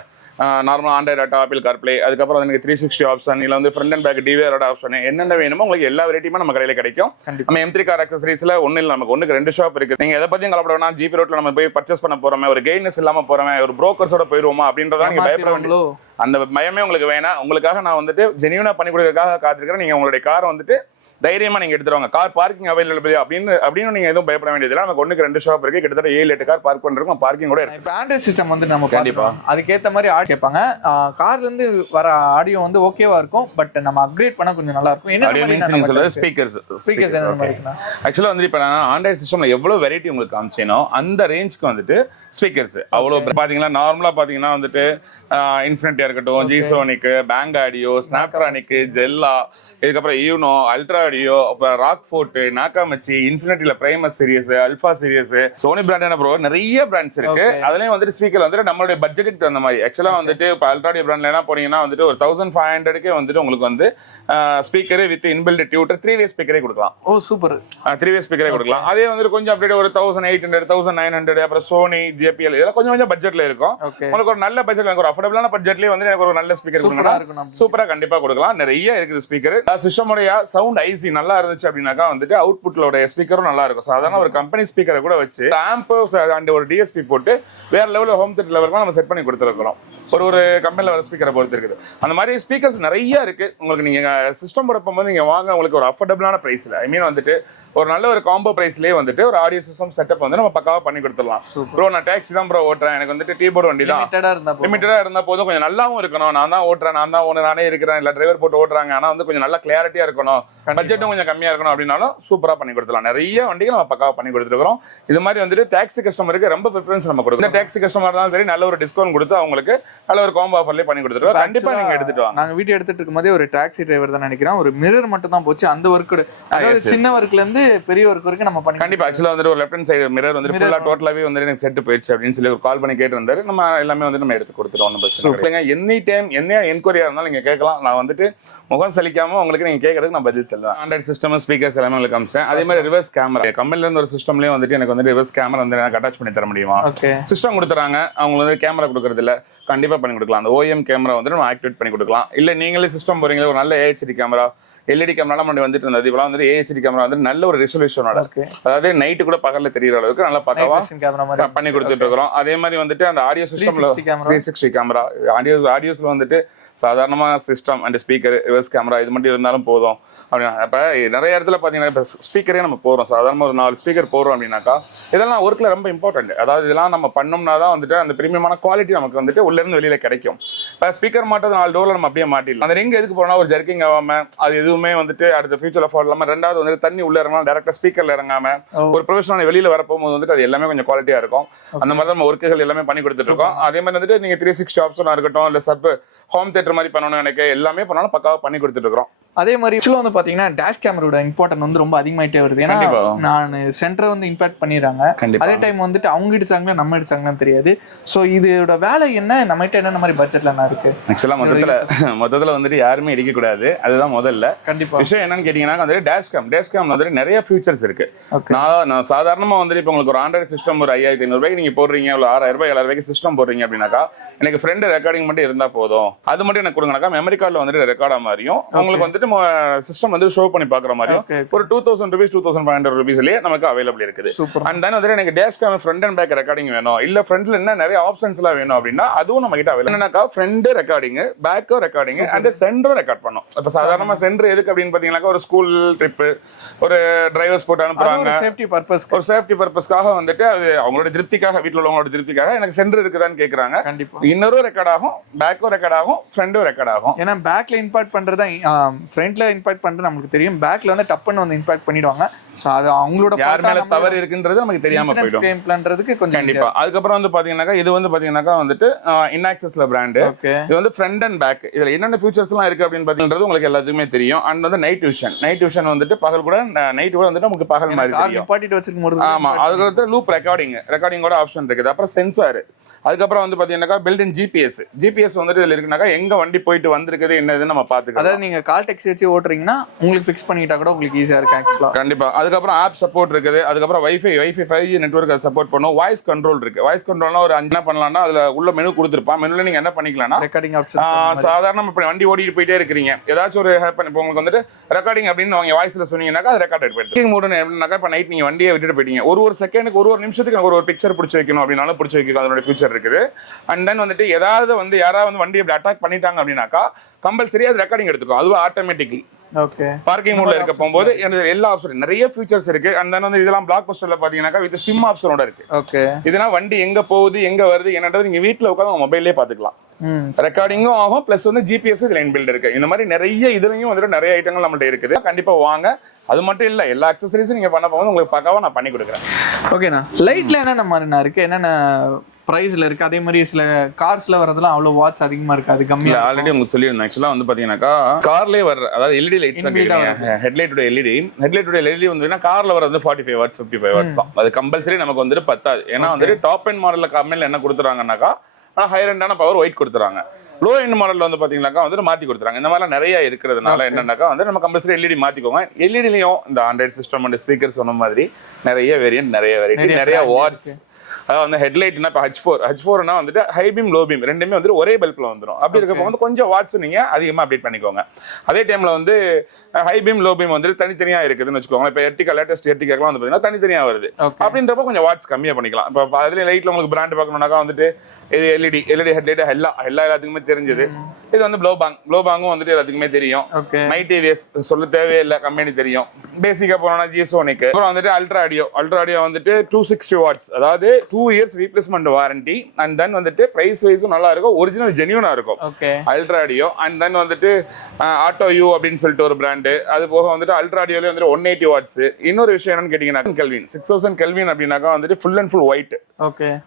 normal Android Auto Apple CarPlay, அதுக்கப்புறம் எனக்கு 360 ஆப்ஷன், இல்ல வந்து front and back DVR option, என்னென்ன வேணுமோ உங்களுக்கு எல்லா வெரைட்டியுமே நம்ம கடையில கிடைக்கும். நம்ம M3 கார் ஆக்சஸரீஸ்ல ஒண்ணு இல்ல, நமக்கு ஒண்ணுக்கு 2 ஷாப் இருக்கு. நீங்க எதை பத்தியும் கவலைப்பட வேணாம். ஜிபி ரோட்ல நம்ம போய் பர்ச்சேஸ் பண்ண போறோமே, ஒரு கெய்னஸ் இல்லாம போறோமே, ஒரு புரோக்கர்ஸோட போயிருவோமா அப்படின்றத நீங்க பயப்பட வேண்டிய அந்த பயமே உங்களுக்கு வேணாம். உங்களுக்காக நான் வந்துட்டு ஜெனியூனா பண்ணி கொடுக்கறதுக்காக காத்திருக்கிறேன். நீங்க உங்களுடைய காரை வந்துட்டு தைரியமா நீங்க எடுத்துருவாங்க. கார் பார்க்கிங் அவைலபிள் அப்படின்னு நீங்க எதுவும் பயப்பட வேண்டியதில்லை. நமக்கு ஒண்ணுக்கு 2 ஷாப் இருக்கு. கிட்டத்தட்ட 7-8 கார் பார்க் பண்றோம். பார்க்கிங் கூட இருக்கு. ஆண்ட்ராய்ட் சிஸ்டம் வந்து நம்ம கண்டிப்பா அதுக்கேற்ற மாதிரி ஆடியோ கேட்பாங்க. கார்ல இருந்து வர ஆடியோ வந்து ஓகேவா இருக்கும். பட் நம்ம அப்கிரேட் பண்ண கொஞ்சம் நல்லா இருக்கும். என்ன சொல்றது, ஸ்பீக்கர்ஸ் ஆக்சுவலா வந்து இப்ப நான் ஆண்ட்ராய்ட் சிஸ்டம்ல எவ்வளவு வெரைட்டி உங்களுக்கு காமிச்சேனோ அந்த ரேஞ்சுக்கு வந்துட்டு ஸ்பீக்கர்ஸ் அவ்வளவு பாத்தீங்கன்னா நார்மலா பாத்தீங்கன்னா வந்துட்டு இன்ஃபினிட்டியா இருக்கட்டும், ஜிசோனிக், பேங்க் ஆடியோ, ஸ்னாப்ட்ரானிக், ஜெல்லா, இதுக்கப்புறம் ஈவ்னோ, அல்ட்ரா ஆடியோ, அப்புறம் ராக் ஃபோர்ட், நாகாமச்சி, இன்ஃபினிட்டில Primus series, Alpha series, Sony பிராண்டான ப்ரோ நிறைய பிராண்ட்ஸ் இருக்கு. அதுலயும் வந்துட்டு ஸ்பீக்கர் வந்துட்டு நம்மளுடைய பட்ஜெட்டுக்கு தகுந்த மாதிரி. ஆக்சுவலா வந்துட்டு இப்போ அல்ட்ராடியோ பிராண்ட்ல என்ன போனீங்கன்னா வந்துட்டு ஒரு 1500 வந்துட்டு உங்களுக்கு வந்து speaker with inbuilt tutor 3-way ஸ்பீக்கரே கொடுக்கலாம். ஓ சூப்பர், 3-way ஸ்பீக்கரே கொடுக்கலாம். அதே வந்து கொஞ்சம் அப்டேட் ஒரு 1800 1900 அப்புறம் சோனி JPL இதெல்லாம் கொஞ்சம் பட்ஜெட்ல இருக்கும். உங்களுக்கு ஒரு நல்ல பட்ஜெட்ல ஒரு அஃபோர்டபிளான பட்ஜெட்லயே வந்து எனக்கு ஒரு நல்ல ஸ்பீக்கர் கொடுக்கணும். சூப்பரா கண்டிப்பா கொடுக்கலாம். நிறைய இருக்குது ஸ்பீக்கர். சிஸ்டமோட சவுண்ட் ஐசி நல்லா இருந்துச்சு அப்படின்னாக்கா வந்துட்டு அவுட்புட்லோட ஸ்பீக்கரும் நல்லா இருக்கும். சாதாரண ஒரு கம்பெனி ஸ்பீக்கரை கூட வச்சு ஆம்ப் அண்ட் ஒரு DSP போட்டு வேற லெவலில் ஹோம் தியேட்டர் லெவலுக்கு நம்ம செட் பண்ணி கொடுத்துருக்கோம். ஒரு கம்பெனில வர ஸ்பீக்கரை பொறுத்து இருக்குது. அந்த மாதிரி ஸ்பீக்கர்ஸ் நிறைய இருக்கு. உங்களுக்கு நீங்க சிஸ்டம் போடும்போது நீங்க வாங்க உங்களுக்கு ஒரு அஃபோர்டபிளான பிரைஸ்ல, ஐ மீன் வந்துட்டு ஒரு நல்ல ஒரு காம்போ பிரைஸ்லயே வந்துட்டு ஒரு ஆடியோ சிஸ்டம் செட்டப் வந்து நம்ம பக்காவா பண்ணி கொடுத்துடலாம். ப்ரோ நான் டாக்ஸி தான் ப்ரோ ஓட்டுறேன், எனக்கு வந்துட்டு டீபோர்டு வண்டி தான் லிமிட்டடா இருந்தா போதும், கொஞ்சம் நல்லாவும் இருக்கணும், நான் தான் ஓட்டுறேன், நான் தான் நானே இருக்கிறேன், இல்ல டிரைவர் போட்டு ஓட்டுறாங்க, ஆனா வந்து கொஞ்சம் நல்லா கிளாரிட்டியா இருக்கணும், பட்ஜெட்டும் கொஞ்சம் கம்மியா இருக்கணும் அப்படின்னாலும் சூப்பரா பண்ணி கொடுத்துலாம். நிறைய வண்டிகள் நம்ம பக்காவா பண்ணி கொடுத்துருக்கோம். இது மாதிரி வந்துட்டு டாக்ஸி கஸ்டமருக்கு ரொம்ப ப்ரிஃபரன்ஸ் நம்ம கொடுக்கும். டாக்ஸி கஸ்டமர் இருந்தாலும் சரி நல்ல ஒரு டிஸ்கவுண்ட் கொடுத்து அவங்களுக்கு நல்ல ஒரு காம்போ ஆஃபர்லயே பண்ணி கொடுத்துருக்கோம். கண்டிப்பா நீங்க எடுத்துட்டு வாங்க. நாங்க வீடியோ எடுத்துட்டு இருக்கும்போதே ஒரு டாக்ஸி டிரைவர் தான் நினைக்கிறேன், ஒரு மிரர் மட்டும் தான் போச்சு. அந்த ஒர்க் அதாவது சின்ன ஒர்க்ல இருந்து பெரிய ஒர்க் வரைக்கும் நம்ம பண்ணி கண்டிப்பா ஆக்சுவலா வந்துட்டு ஒரு லெஃப்ட் ஹேண்ட் சைடு மிரர் வந்து ஃபுல்லா டோட்டலாவே வந்து எனக்கு செட் போயிடுச்சு அப்படின்னு சொல்லி ஒரு கால் பண்ணி கேட்டு வந்தாரு. நம்ம எல்லாமே வந்து நம்ம எடுத்து கொடுத்துட்டோம். ஒன்றும் பிரச்சனை இல்லைங்க. எனி டைம் என்ன என்கொயரியா இருந்தாலும் நீங்க கேட்கலாம். நான் வந்துட்டு முகம் சலிக்காம உங்களுக்கு நீங்க கேட்கறதுக்கு நான் பதில் சொல்லுவேன். ஆண்ட்ராய்ட் சிஸ்டம் ஸ்பீக்கர்ஸ் எல்லாமே உங்களுக்கு காமிச்சிட்டேன். அதே மாதிரி ரிவர்ஸ் கேமரா கம்பெனில இருந்து ஒரு சிஸ்டம்லயும் வந்துட்டு எனக்கு வந்து ரிவர்ஸ் கேமரா வந்து எனக்கு அட்டாச் பண்ணி தர முடியுமா? சிஸ்டம் கொடுத்துறாங்க, அவங்க வந்து கேமரா கொடுக்கறது இல்ல, கண்டிப்பா பண்ணி கொடுக்கலாம். அந்த OEM கேமரா வந்து நம்ம ஆக்டிவேட் பண்ணி கொடுக்கலாம். இல்ல நீங்களே சிஸ்டம் போறீங்க ஒரு நல்ல AHD கேமரா LED கேமரா வந்துட்டு இருந்தது. இப்பெல்லாம் வந்து AHD கேமரா வந்து நல்ல ஒரு ரெசல்யூஷனோட, அதாவது நைட்டு கூட பகல்ல தெரியற அளவுக்கு நல்லா பக்கவா பண்ணி கொடுத்துட்டு இருக்கிறோம். அதே மாதிரி வந்துட்டு அந்த ஆடியோ சிஸ்டம்ல 360 கேமரா ஆடியோஸ்ல வந்துட்டு சாதாரணமா system and speaker reverse camera இது மட்டும் இருந்தாலும் போதும் அப்படின்னா. இப்ப நிறைய இடத்துல பாத்தீங்கன்னா இப்ப ஸ்பீக்கரே நம்ம போறோம், சாதாரண ஒரு 4 ஸ்பீக்கர் போறோம் அப்படின்னாக்கா இதெல்லாம் ஒர்க்ல ரொம்ப இம்பார்ட்டன்ட். அதாவது இதெல்லாம் நம்ம பண்ணோம்னா தான் வந்துட்டு அந்த பிரீமியமான குவாலிட்டி நமக்கு வந்துட்டு உள்ள இருந்து வெளியில கிடைக்கும். இப்ப ஸ்பீக்கர் மாட்டது 4 டோர்ல நம்ம அப்படியே மாட்டிடலாம். அந்த ரிங் எதுக்கு போறோம்னா ஒரு ஜர்க்கிங் ஆகாம அது எதுவுமே வந்துட்டு அடுத்த ஃபியூச்சர்ல ஃபால் இல்லாம, ரெண்டாவது வந்து தண்ணி உள்ள இறங்காம டேரக்டா ஸ்பீக்கர்ல இறங்காம ஒரு ப்ரொஃபஷனல் வெளியில வரப்போகும்போது வந்துட்டு அது எல்லாமே கொஞ்சம் குவாலிட்டியா இருக்கும். அந்த மாதிரி நம்ம ஒர்க்குகள் எல்லாமே பண்ணி கொடுத்துட்டு இருக்கோம். அதே மாதிரி வந்துட்டு நீங்க 360 ஆப்ஷனா இருக்கட்டும், இல்ல சப் ஹோம் தியேட்டர் மாதிரி பண்ணணும் எனக்கு எல்லாமே பண்ணாலும் பக்காவா பண்ணி கொடுத்துட்டு இருக்கோம். அதே மாதிரி ஆக்சுவலாக வந்து பாத்தீங்கன்னா டேஷ் கேமரோட இம்பார்ட்டன்ட் வந்து ரொம்ப அதிகமாயிட்டே வருது. ஏன்னா நான் சென்டரை வந்து இம்பாக்ட் பண்ணிடுறாங்க, அதே டைம் வந்துட்டு அவங்க இடிச்சாங்களா நம்ம இடிச்சாங்கன்னு தெரியாது. ஸோ இதோட வேலை என்ன, நம்மகிட்ட என்ன மாதிரி பட்ஜெட்ல என்ன இருக்கு? ஆக்சுவலா மொத்தத்துல வந்துட்டு யாருமே இடிக்க கூடாது, அதுதான் முதல்ல கண்டிப்பா விஷயம். என்னன்னு கேட்டீங்கன்னா வந்துட்டு டேஷ் கேம் வந்துட்டு நிறைய ஃபியூச்சர்ஸ் இருக்கு. நான் சாதாரணமா வந்துட்டு இப்போ உங்களுக்கு ஒரு ஆண்ட்ராய்டு சிஸ்டம் ஒரு 5500 ரூபாய்க்கு நீங்க போடுறீங்க, ஒரு 6000 ரூபாய் 7000 ரூபாய்க்கு சிஸ்டம் போடுறீங்க அப்படின்னாக்கா எனக்கு ஃப்ரெண்ட் ரெக்கார்டிங் மட்டும் இருந்தா போதும், அது மட்டும் எனக்கு கொடுங்கனாக்கா மெமரி கார்டில் வந்துட்டு ரெக்கார்டா மாதிரியும் உங்களுக்கு வந்துட்டு சிஸ்டம் வந்து ஷோ பண்ணி பாக்குற மாதிரியும் ஒரு 2000 ரூபீஸ் 2500 ரூபீஸ்லயே நமக்கு அவைலபிள் இருக்குது. அண்ட் தென் வந்து எனக்கு dash cam front and back recording வேணும், இல்ல ஃப்ரண்ட்ல என்ன நிறைய ஆப்ஷன்ஸ் எல்லாம் வேணும் அப்படின்னா அதுவும் நம்ம கிட்ட அவைலபிள். என்னன்னாக்கா front recording, back recording and centre record பண்ணும். இப்ப சாதாரணமா சென்டர் எதுக்கு அப்படின்னு பாத்தீங்கன்னா ஒரு ஸ்கூல் ட்ரிப் ஒரு டிரைவர்ஸ் போட்டு அனுப்புறாங்க, ஒரு சேஃப்டி பர்பஸ்க்காக வந்துட்டு அது அவங்களோட திருப்திக்காக, வீட்டுல உள்ளவங்களோட திருப்திக்காக எனக்கு சென்டர் இருக்குதான்னு கேக்குறாங்க. இன்னொரு ரெக்கார்ட் ஆகும், பேக்கும் ரெக்கார்ட் ஆகும், ஃப்ரண்டும் ரெக்கார்ட் ஆகும். ஏன்னா பேக்ல இம்பாக்ட் பண்றதா ஃப்ரண்ட்ல இம்பாக்ட் பண்றது நமக்கு தெரியும், பேக்ல வந்து டப்புன்னு வந்து இம்பாக்ட் பண்ணிடுவாங்க. சோ அது அவங்களோட யார் மேல தவறு இருக்குன்றது நமக்கு தெரியாம போய்டும். கிளைம் பண்றதுக்கு கொஞ்சம் கண்டிப்பா. அதுக்கு அப்புறம் வந்து பாத்தீங்கன்னா இது வந்து பாத்தீங்கன்னா வந்துட்டு இன்ஆக்சஸ்ல பிராண்ட். இது வந்து ஃப்ரண்ட் அண்ட் பேக். இதுல என்னென்ன ஃபீச்சர்ஸ் எல்லாம் இருக்கு அப்படின்னு பாத்தீங்கன்றது உங்களுக்கு எல்லாத்துக்குமே தெரியும். அண்ட் வந்து நைட் விஷன் வந்துட்டு பகல் கூட நைட் கூட வந்துட்டு நமக்கு பகல் மாதிரி தெரியும். பாட்டிட்டு வச்சிருக்கும். ஆமா. அதுக்கு வந்து லூப் ரெக்கார்டிங்கோட ஆப்ஷன் இருக்குது. அப்புறம் சென்சார். அதுக்கப்புறம் வந்து பாத்தீங்கன்னா பில்ட்-இன் ஜிபிஎஸ் வந்துட்டு இதுல இருக்குனாக்கா எங்க வண்டி போயிட்டு வந்திருக்குது என்னதுன்னு நம்ம பாத்துக்கலாம். அதாவது நீங்க கால் டாக்ஸி வச்சு ஓட்டுறீங்கன்னா உங்களுக்கு ஃபிக்ஸ் பண்ணிட்டா கூட உங்களுக்கு ஈஸியா இருக்கு ஆக்சுவலா. கண்டிப்பா. அதுக்கப்புறம் ஆப் சப்போர்ட் இருக்குது. அதுக்கப்புறம் வைஃபை 5G நெட்வொர்க் சப்போர்ட் பண்ணும். வாய்ஸ் கண்ட்ரோல் இருக்கு. வாய்ஸ் கண்ட்ரோல்னா ஒரு 5 பண்ணலாம்னா அதுல உள்ள மெனு கொடுத்துருப்பான். மெனுல நீங்க என்ன பண்ணிக்கலாம்னா ரெக்கார்டிங் ஆப்ஷன். சாதாரண இப்ப வண்டி ஓடிட்டு போயிட்டே இருக்கீங்க, ஏதாச்சும் ஒரு ஹேப்பன் இப்போ உங்களுக்கு வந்துட்டு ரெக்கார்டிங் அப்படின்னு அவங்க வாய்ஸ்ல சொன்னீங்கன்னாக்கா அது ரெக்கார்ட் எடுத்து மூடணும். எப்படின்னாக்கா இப்ப நைட் நீங்க வண்டியை விட்டுட்டு போயிட்டீங்க, ஒரு செகண்டுக்கு ஒரு நிமிஷத்துக்கு ஒரு பிக்சர் பிடிச்சி வைக்கணும் அப்படின்னாலும் பிடிச்சி வைக்கணும். அதோட ஃபியூச்சர் இருக்குது. அண்ட் தென் வந்துட்டு ஏதாவது வந்து யாராவது வந்து வண்டி அப்படி அட்டாக் பண்ணிட்டாங்க அப்படின்னாக்கா கம்பல்சரி அது ரெக்கார்டிங் எடுத்துக்கும். அதுவும் ஆட்டோமேட்டிக்லி பார்க்கிங் மோட்ல இருக்க போகும்போது எல்லா ஆப்ஷன் நிறைய ஃபீச்சர்ஸ் இருக்கு. அண்ட் தென் வந்து இதெல்லாம் பிளாக் பஸ்டர்ல பாத்தீங்கன்னா வித் சிம் ஆப்ஷனோட இருக்கு. இதெல்லாம் வண்டி எங்க போகுது எங்க வருது என்னன்றது நீங்க வீட்டுல உட்காந்து மொபைல்லே பாத்துக்கலாம். ரெக்கார்டிங்கும் ஆகும், பிளஸ் வந்து ஜிபிஎஸ் இதுல இன்பில்ட் இருக்கு. இந்த மாதிரி நிறைய இதுலயும் வந்துட்டு நிறைய ஐட்டங்கள் நம்மள்ட்ட இருக்குது. கண்டிப்பா வாங்க. அது மட்டும் இல்ல, எல்லா அக்சசரிஸும் நீங்க பண்ண போகும்போது உங்களுக்கு பக்காவா நான் பண்ணி கொடுக்குறேன். ஓகேண்ணா. லைட்ல என்னென்ன மாதிரி இருக்கு, என்னென்ன பிரைஸ்ல இருக்கு? அதே மாதிரி சில கார்ஸ்ல வரதெல்லாம் அவ்வளவு வாட்ஸ் அதிகமா இருக்காது, கம்மியா. ஆல்ரெடி உங்களுக்கு சொல்லியிருந்தேன். ஆக்சுவலா வந்து பாத்தீங்கன்னா கார்லயே வர, அதாவது எல்இடி லைட்ஸ் ஹெட்லைட்டோட எல்இடி வந்து கார்ல வரது 45 வாட்ஸ் 55 வாட்ஸ் தான். அது கம்பல்சரி நமக்கு வந்துட்டு பத்தாது. ஏன்னா வந்துட்டு டாப் எண்ட் மாடல்ல கம்மியில என்ன கொடுத்துறாங்கன்னாக்கா ஹையர் எண்டான பவர் ஒயிட் கொடுத்துறாங்க. லோ எண்ட் மாடல்ல வந்து பாத்தீங்கன்னாக்கா வந்துட்டு மாத்தி கொடுத்துறாங்க. இந்த மாதிரி நிறைய இருக்கிறதுனால என்னன்னாக்கா வந்து நம்ம கம்பல்சரி எல்இடி மாத்திக்கோங்க. எல்இடிலையும் இந்த ஆண்ட்ராய்ட் சிஸ்டம் அண்ட் ஸ்பீக்கர் சொன்ன மாதிரி நிறைய வேரியன்ட், நிறைய வெரைட்டி, நிறைய வாட்ஸ். அதாவது வந்து ஹெட்லைட்னா இப்போ H4னா வந்துட்டு ஹை பீம் லோ பீம் ரெண்டுமே வந்து ஒரே பல்ப்ல வந்துடும். அப்படி இருக்கப்போ வந்து கொஞ்சம் வாட்ஸ் நீங்க அதிகமா அப்டேட் பண்ணிக்கோங்க. அதே டைம்ல வந்து ஹை பீம் லோ பீம் வந்து தனித்தனியா இருக்குதுன்னு வச்சுக்கோங்க. இப்போ எர்டிகா லேட்டஸ்ட் எர்டிகாலாம் வந்து பாத்தீங்கன்னா தனித்தனியா வருது. அப்படின்றப்ப கொஞ்சம் வாட்ஸ் கம்மியா பண்ணிக்கலாம். இப்போ அதுல லைட்ல உங்களுக்கு பிராண்ட் பார்க்கணும்னாக்கா வந்துட்டு இது எல்இடி ஹெட்லைட் எல்லாத்துக்குமே தெரிஞ்சது. இது வந்து ப்ளோபாங்கும் வந்துட்டு எல்லாத்துக்குமே தெரியும். நைட் டிவிஎஸ் சொல்ல தேவையில்லை, கம்பெனி தெரியும். பேசிக்கா போனோம்னா ஜிசோனிக். அப்புறம் வந்துட்டு அல்ட்ரா ஆடியோ வந்துட்டு 260 வாட்ஸ், அதாவது 2 years replacement warranty. And then வந்துட்டு பிரைஸ் வைஸும் நல்லா இருக்கும், ஒரிஜினல் ஜெனியூனா இருக்கும் அல்ட்ரா ஆடியோ. அண்ட் தென் வந்துட்டு ஆட்டோ யூ அப்படின்னு சொல்லிட்டு ஒரு பிராண்டு. அது போக வந்துட்டு அல்ட்ரா ஆடியோல வந்துட்டு 180 வாட்ஸ். இன்னொரு விஷயம் என்னன்னு கேட்டீங்கன்னா கெல்வின் 6000 கெல்வின் அப்படின்னாக்கா வந்துட்டு full and full white.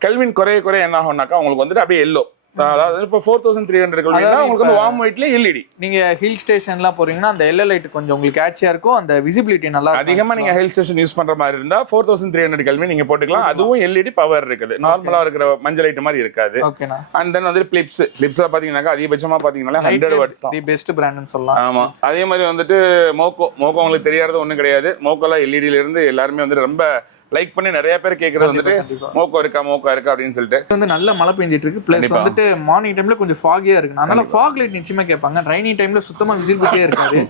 Kelvin குறைய என்ன ஆகும்னாக்கா உங்களுக்கு வந்துட்டு அப்படியே எல்லோ அதாவது இப்போ 4300 கெல்வின்னா உங்களுக்கு வந்து வார்ம் ஒயிட்ல எல்இடி. நீங்க ஹில் ஸ்டேஷன்லாம் போறீங்கன்னா அந்த எல்இடி லைட் கொஞ்சம் உங்களுக்கு கேட்சியா இருக்கும், அந்த விசிபிலிட்டி நல்லா இருக்கும். அதிகமா நீங்க ஹில் ஸ்டேஷன் யூஸ் பண்ற மாதிரி இருந்தா 4300 கெல்வின் நீங்க போட்டுக்கலாம். அதுவும் எல்இடி பவர் இருக்குது, நார்மலா இருக்கிற மஞ்சள் லைட் மாதிரி இருக்காது. ஓகேண்ணா. அண்ட் தென் வந்து பிளிப்ஸ்ல பாத்தீங்கன்னா அதிகபட்சமா பாத்தீங்கன்னா 100 வாட்ஸ் தான். தி பெஸ்ட் பிராண்ட்னு சொல்லலாம். ஆமா. அதே மாதிரி வந்துட்டு மோக்கோ உங்களுக்கு தெரியாதது ஒண்ணும் கிடையாது. மோக்கோல எல்இடில இருந்து எல்லாருமே வந்து ரொம்ப லைக் பண்ணி நிறைய பேர் கேக்குறது வந்துட்டு மோக்கோ இருக்கா அப்படின்னு சொல்லிட்டு. வந்து நல்ல மழை பெஞ்சிட்டு இருக்கு, பிளஸ் வந்துட்டு மார்னிங் டைம்ல கொஞ்சம் ஃபாகியா இருக்கு. அதனால ஃபாக் லைட் நிச்சயமா கேட்பாங்க. ரைனி டைம்ல சுத்தமா விசிபிலிட்டியே இருக்காது.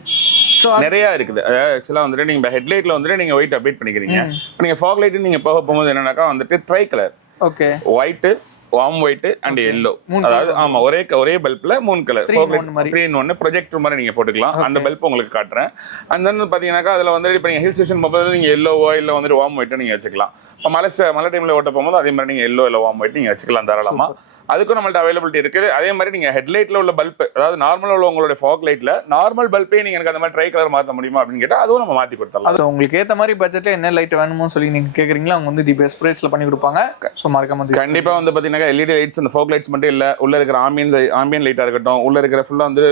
சோ நிறைய இருக்குது. ஆக்சுவலா வந்துட்டு நீங்க ஹெட்லைட்ல வந்துட்டு நீங்க ஒயிட் அப்டேட் பண்ணிக்கிறீங்க. நீங்க ஃபாக் லைட் நீங்க போகும்போது என்னன்னாக்கா வந்துட்டு try colour, okay, white, warm white and yellow, அதாவது ஆமா ஒரே பல்ப்ல 3 கலர் 3-in-1 ப்ரொஜெக்டர் மாதிரி நீங்க போட்டுக்கலாம். அந்த பல்ப் உங்களுக்கு காட்டுறேன். அந்த வந்து பாத்தீங்கன்னாக்கா அதுல வந்து இப்ப நீங்க ஹில் ஸ்டேஷன் போகும்போது நீங்க எல்லோவோ இல்ல வந்துட்டு வார்ம் ஒயிட்டோ நீங்க வச்சுக்கலாம். இப்போ மழை டைம்ல ஓட்ட போகும்போது அதே மாதிரி நீங்க எல்லோ இல்ல வார்ம் ஒயிட் நீங்க வச்சுக்கலாம் தாராளமா. அதுக்கும் நம்மள்ட்ட அவைலபிலிட்டி இருக்குது. அதே மாதிரி நீங்க ஹெட்லைட்ல உள்ள பல்ப், அதாவது நார்மலா உள்ள உங்களுடைய ஃபாக் லைட்ல நார்மல் பல்பே நீங்க எனக்கு அந்த மாதிரி ட்ரை கலர் மாத்த முடியுமா அப்படின்னு கேட்டா அதுவும் நம்ம மாத்தி கொடுத்துடலாம். அது உங்களுக்கு ஏத்த மாதிரி பட்ஜெட்ல என்ன லைட் வேணுமோ சொல்லி நீங்க கேக்குறீங்களா, அவங்க வந்து தி பெஸ்ட் பிரைஸ்ல பண்ணி கொடுப்பாங்க. சோ மறக்காம வந்து கண்டிப்பா வந்து பாத்தீங்கன்னா எல்இடி லைட்ஸ் அந்த ஃபாக் லைட்ஸ் மட்டும் இல்ல, உள்ள இருக்கிற ஆம்பியன் லைட்டா இருக்கட்டும், உள்ள இருக்கிற ஃபுல்லா வந்து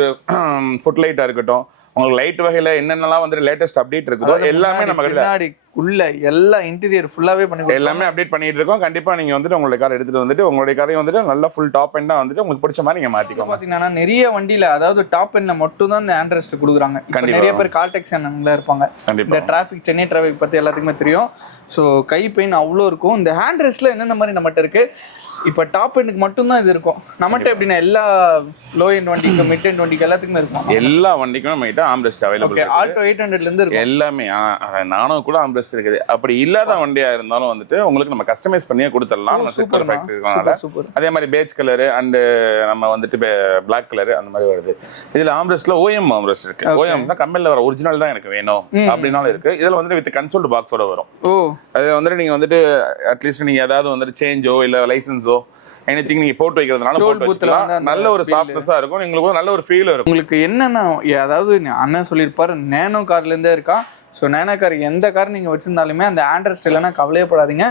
ஃபுட் லைட்டா இருக்கட்டும், உங்களுக்கு லைட் வகையில என்னென்னலாம் வந்து லேட்டஸ்ட் அப்டேட் இருக்குதோ எல்லாமே நம்ம முன்னாடி உள்ள எல்லா இன்டீரியர் ஃபுல்லாவே பண்ணி எல்லாமே அப்டேட் பண்ணிட்டு இருக்கோம். கண்டிப்பா நீங்க வந்துட்டு உங்களுடைய கார் எடுத்துட்டு வந்துட்டு உங்களுடைய காரையும் வந்துட்டு நல்ல ஃபுல் டாப் எண்டா வந்துட்டு உங்களுக்கு பிடிச்ச மாதிரி நீங்க மாத்திக்கோங்க. பாத்தீங்கன்னா நிறைய வண்டியில அதாவது டாப் எண்ட்ல மட்டும் தான் இந்த ஆண்ட்ரெஸ்ட் கொடுக்குறாங்க. நிறைய பேர் கால்டெக்ஸ் எண்ட்ல இருப்பாங்க. இந்த டிராஃபிக், சென்னை டிராஃபிக் பத்தி எல்லாத்துக்குமே தெரியும். ஸோ கை பெயின் அவ்வளோ இருக்கும். இந்த ஹேண்ட்ரெஸ்ட்ல என்னென்ன மாதிரி நம்மகிட்ட இருக்கு, இப்போ டாப் எண்டுக்கு மட்டும் தான் இது இருக்கும். நம்மகிட்ட எப்படின்னா எல்லா லோ எண்ட் வண்டிக்கு, மிட் எண்ட் வண்டிக்கு எல்லாத்துக்குமே இருக்கும். எல்லா வண்டிக்கும் நம்ம கிட்ட ஆம்ரெஸ்ட் அவைலபிள் இருக்கு. ஆல்டோ 800ல இருந்து இருக்கு எல்லாமே. நானும் கூட ஆம்ரெஸ்ட் இருக்குது. அப்படி இல்லாத வண்டியா இருந்தாலும் வந்துட்டு உங்களுக்கு நம்ம கஸ்டமைஸ் பண்ணியே கொடுத்துடலாம். நம்ம சூப்பர் ஃபேக்டரி இருக்கனால. அதே மாதிரி பேஜ் கலர் அண்ட் நம்ம வந்துட்டு பிளாக் கலர் அந்த மாதிரி வருது. இதுல ஆம்ரெஸ்ட்ல ஓஎம் ஆம்ரெஸ்ட் இருக்கு. ஓஎம் தான் கம்பெனில வர ஒரிஜினல் தான் எனக்கு வேணும் அப்படினாலும் இருக்கு. இதுல வந்துட்டு வித் கன்சோல்ட் பாக்ஸோட வரும். அது வந்துட்டு நீங்க வந்துட்டு அட்லீஸ்ட் நீங்க ஏதாவது வந்துட்டு சேஞ்சோ இல்ல லைசன்ஸோ எனிதிங் நீங்க போட்டு வைக்கிறதுனால போட்டு வச்சுக்கலாம். நல்ல ஒரு சாஃப்ட்னஸா இருக்கும். உங்களுக்கு நல்ல ஒரு ஃபீல் இருக்கும். உங்களுக்கு என்னன்னா, அதாவது அண்ணன் சொல்லியிருப்பாரு நேனோ கார்ல இருந்தே இருக்கா. ஸோ நேனோ கார் எந்த கார் நீங்கள் வச்சிருந்தாலுமே அந்த ஆண்ட்ரெஸ்ட் இல்லைன்னா கவலையப்படாதீங்க.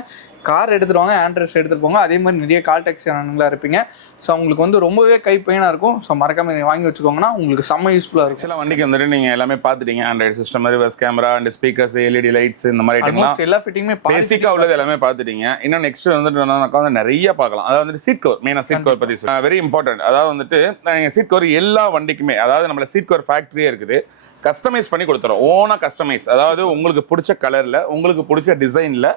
கார் எடுத்துட்டு வாங்க, ஆண்ட்ரெஸ்ட் எடுத்துட்டு போங்க. அதே மாதிரி நிறைய கால்டெக்ஸ் சேனல்களா இருப்பீங்க. ஸோ உங்களுக்கு வந்து ரொம்பவே கை பெயினா இருக்கும். ஸோ மறக்காம இதை வாங்கி வச்சுக்கோங்கன்னா உங்களுக்கு செம்ம யூஸ்ஃபுல்லா இருக்கும். சில வண்டிக்கு வந்துட்டு நீங்க எல்லாமே பாத்துட்டீங்க. Android system, reverse camera and speakers, LED lights, இந்த மாதிரி எல்லா ஃபிட்டிங்குமே பேசிக்கா உள்ளது எல்லாமே பாத்துட்டீங்க. இன்னும் நெக்ஸ்ட் வந்துட்டு நிறைய பார்க்கலாம். அதாவது வந்து சீட் கவர், மெயினா சீட் கவர் பத்தி வெரி இம்பார்ட்டன்ட். அதாவது வந்துட்டு நீங்க சீட் கவர் எல்லா வண்டிக்குமே, அதாவது நம்மள சீட் கவர் ஃபேக்டரியே இருக்குது, கஸ்டமைஸ் பண்ணி கொடுத்துறோம். ஓனா கஸ்டமைஸ், அதாவது உங்களுக்கு பிடிச்ச கலர்ல, உங்களுக்கு பிடிச்ச டிசைன்ல,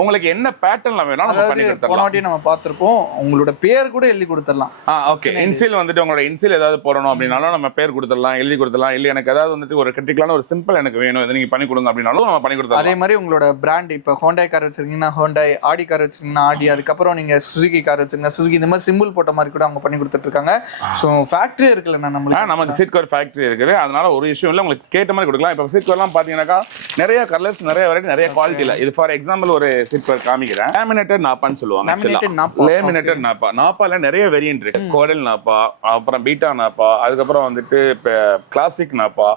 உங்களுக்கு என்ன பேட்டர்ன்ல வேணாலும் நம்ம பண்ணி கொடுத்துறோம். போன வாட்டி நம்ம பார்த்திருப்போம், உங்களோட பேர் கூட எழுதி கொடுத்துடலாம். ஓகே, இன்சியல் வந்துட்டு உங்களோட இன்சியல் ஏதாவது போடணும் அப்படினாலும் நம்ம பேர் கொடுத்துடலாம், எழுதி கொடுத்துடலாம். இல்ல எனக்கு ஏதாவது வந்துட்டு ஒரு கிரிட்டிக்கலான ஒரு சிம்பிள் எனக்கு வேணும், இதை நீங்க பண்ணி கொடுங்க அப்படினாலும் நம்ம பண்ணி கொடுத்துறோம். அதே மாதிரி உங்களோட பிராண்ட், இப்போ ஹோண்டாய் கார் வச்சிருக்கீங்கன்னா ஹோண்டாய், ஆடி கார் வச்சிருக்கீங்கன்னா ஆடி, அதுக்கப்புறம் நீங்க சுசுகி கார் வச்சிருக்கீங்க சுசுகி, இந்த மாதிரி சிம்பிள் போட்ட மாதிரி கூட அவங்க பண்ணி கொடுத்துட்டு இருக்காங்க. ஸோ ஃபேக்டரி இருக்குல்ல நமக்கு சீட் கவர் ஃபேக்டரி இருக்குது. அதனால ஒரு விஷயம் இல்லை, உங்களுக்கு கேட்ட மாதிரி கொடுக்கலாம். இப்போ சீட் கவர்லாம் பாத்தீங்கன்னாக்கா நிறைய கலர்ஸ், நிறைய வெரைட்டி, நிறைய குவாலிட்டியில். இது ஃபார் எக்ஸாம்பிள் ஒரு சீட் கவர் காமிக்கிறேன். லேமினேட்டட் நாப்பான்னு சொல்லுவாங்க. லேமினேட்டட் நாப்பா, நாப்பால நிறைய வேரியன்ட் இருக்கு. கோடல் நாப்பா, அப்புறம் பீட்டா நாப்பா, அதுக்கப்புறம் வந்துட்டு கிளாசிக் நாப்பா,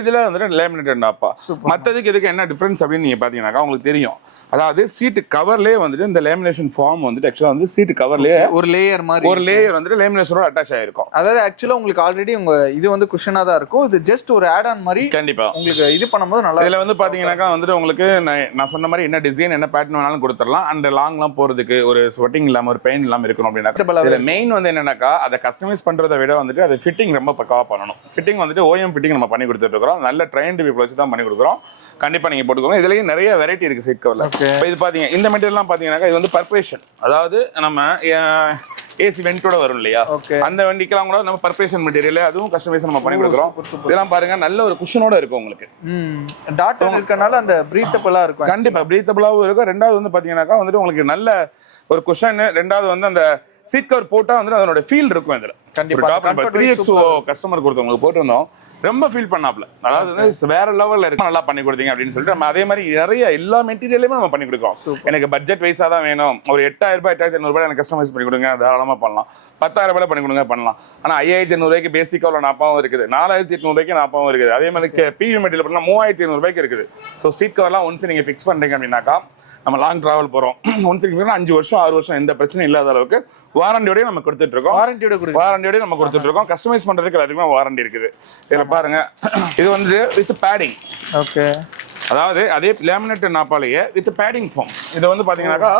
இதுல வந்துட்டு லேமினேட்டட் நாப்பா. மத்ததுக்கு இதுக்கு என்ன டிஃபரன்ஸ் அப்படின்னு நீங்க பாத்தீங்கன்னாக்கா உங்களுக்கு தெரியும். அதாவது சீட் கவர்லயே வந்துட்டு இந்த லேமினேஷன் ஃபார்ம் வந்துட்டு ஆக்சுவலா வந்து சீட் கவர்லயே ஒரு லேயர் மாதிரி, ஒரு லேயர் வந்துட்டு லேமினேஷனோட அட்டாச் ஆயிருக்கும். அதாவது ஆக்சுவலா உங்களுக்கு ஆல்ரெடி உங்க இது வந்து குஷனா தான் இருக்கும். இது ஜஸ்ட் ஒரு ஆட் ஆன் மாதிரி. கண்டிப்பா உங்களுக்கு இது பண்ணும்போது நல்லா. இதுல வந்து பாத்தீங்கன்னாக்கா வந்துட்டு உங்களுக்கு நான் சொன்ன மாதிரி என்ன டிசைன், என்ன பேட்டர்ன் வேணாலும் கொடுத்துடலாம். அண்ட் லாங்லாம் போறதுக்கு ஒரு ஸ்வெட்டிங் இல்லாம, ஒரு பெயின் இல்லாம இருக்கணும் அப்படின்னா இதுல மெயின் வந்து என்னன்னாக்கா அதை கஸ்டமைஸ் பண்றதை விட வந்துட்டு அது ஃபிட்டிங் ரொம்ப பக்காவா பண்ணணும். ஃபிட்டிங் வந்துட்டு ஓஎம் ஃபிட்டிங் நம்ம பண்ணி கொடுத்துட்டு இருக்கோம். நல்ல ட்ரெயின்டு பீப்புள் வச்சு தான் பண்ணி கொடுக்குறோம். கண்டிப்பா நீங்க போட்டுக்கோங்க. இதுலயும் நிறைய வெரைட்டி இருக்கு சீட் கவர்ல. இது பாத்தீங்க, இந்த மெட்டீரியல்லாம் பாத்தீங்கன்னா இது வந்து பர்பரேஷன், அதாவது நம்ம ஏசி வெண்டோட வரும் இல்லையா, அந்த வண்டிக்கெல்லாம் கூட நம்ம பர்பரேஷன் மெட்டீரியல், அதுவும் கஸ்டமைஸ் நம்ம பண்ணி கொடுக்குறோம். இதெல்லாம் பாருங்க நல்ல ஒரு குஷனோட இருக்கும் உங்களுக்கு. டாட்டர் இருக்கனால அந்த பிரீத்தபிளா இருக்கும். கண்டிப்பா பிரீத்தபிளாவும் இருக்கும். ரெண்டாவது வந்து பாத்தீங்கன்னாக்கா வந்துட்டு உங்களுக்கு நல்ல ஒரு குஷன். ரெண்டாவது வந்து அந்த சீட் கவர் போட்டா வந்து அதனோட ஃபீல் இருக்கும். இதுல கண்டிப்பா 3XO கஸ்டமர் கொடுத்தவங்களுக்கு போட்டிருந்தோம், ரொம்ப ஃபீல் பண்ணாப்ல. அதாவது வேற லெவல்ல இருக்கு, நல்லா பண்ணி கொடுத்தீங்க அப்படின்னு சொல்லிட்டு நம்ம அதே மாதிரி நிறைய எல்லா மெட்டீரியலுமே நம்ம பண்ணி கொடுக்கோம். எனக்கு பட்ஜெட் வைஸா தான் வேணும், ஒரு 8000 ரூபாய் 8500 எனக்கு கஸ்டமைஸ் பண்ணி கொடுங்க, தாராளமா பண்ணலாம். 10000 ரூபாய் பண்ணி கொடுங்க, பண்ணலாம். ஆனா 5500 ரூபாய்க்கு பேசிக்கா உள்ள நாப்பாவும் இருக்குது, 4800 ரூபாய்க்கு நாப்பாவும் இருக்குது. அதே மாதிரி பியூ மெட்டீரியல் பண்ணா 3500 ரூபாய்க்கு இருக்குது. ஸோ சீட் கவர்லாம் ஒன்ஸ் நீங்க ஃபிக்ஸ் பண்றீங்க அப்படின்னாக்கா நம்ம லாங் டிராவல் போறோம் ஒன்ஸ் 5 வருஷம் 6 வருஷம் எந்த பிரச்சனையும் இல்லாத அளவுக்கு வாரண்டியோடய நம்ம கொடுத்துட்டு இருக்கோம். வாரண்டியோடய நம்ம கொடுத்துட்டு இருக்கோம். கஸ்டமைஸ் பண்றதுக்கு எல்லாத்துக்குமே வாரண்டி இருக்குது. இதுல பாருங்க, இது வந்து வித் பேடிங். ஓகே, அதாவது அதே லேமினேட் நாப்பாலேயே வித் பேடிங் ஃபார்ம். இது வந்து பாத்தீங்கன்னாக்கா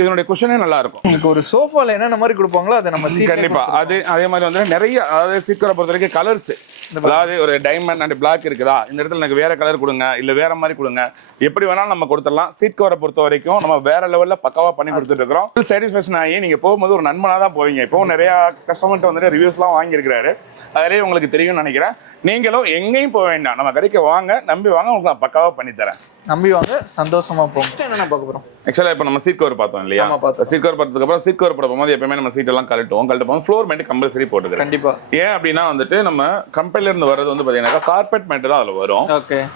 இதனுடைய குஷனே நல்லா இருக்கும். உங்களுக்கு ஒரு சோஃபால என்னென்ன மாதிரி கொடுப்பாங்களோ அதை நம்ம கண்டிப்பா அதே மாதிரி வந்து நிறைய, அதாவது சீட் கவரை பொறுத்த வரைக்கும் கலர்ஸ், அதாவது ஒரு டைமண்ட் அண்ட் பிளாக் இருக்குதா, இந்த இடத்துல எனக்கு வேற கலர் கொடுங்க, இல்ல வேற மாதிரி கொடுங்க, எப்படி வேணாலும் நம்ம கொடுத்துடலாம். சீட் கவரை பொறுத்த வரைக்கும் நம்ம வேற லெவல்ல பக்காவா பண்ணி கொடுத்துட்டு இருக்கிறோம். சாட்டிஸ்ஃபேக்ஷன் ஆகி நீங்க போகும்போது ஒரு நண்பனா தான் போவீங்க. இப்போ நிறைய கஸ்டமர்கிட்ட வந்துட்டு ரிவ்யூஸ் எல்லாம் வாங்கியிருக்கிறாரு, அதிலேயே உங்களுக்கு தெரியும்னு நினைக்கிறேன். நீங்களும் எங்கேயும் போக வேண்டாம், நம்ம கடைக்கு வாங்க, நம்பி வாங்க, உங்களுக்கு நான் பக்காவா பண்ணி தரேன். நம்பி வாங்க, சந்தோஷமா போங்க. என்னென்ன பார்க்க போறோம்? ஆக்சுவலா இப்போ நம்ம சீட் கவர் பார்த்தோம் இல்லையா? சீட் கவர் பார்த்ததுக்கு அப்புறம் சீட் கவர் போடும்போது எப்பவுமே நம்ம சீட் எல்லாம் கழட்டுவோம். ஃப்ளோர் மேட் கம்பல்சரி போட்டுக்கிறேன். கண்டிப்பா. ஏன் அப்படின்னா வந்துட்டு நம்ம கம்பெனில இருந்து வர்றது வந்து பாத்தீங்கன்னா கார்பெட் மேட் தான் அதுல வரும்.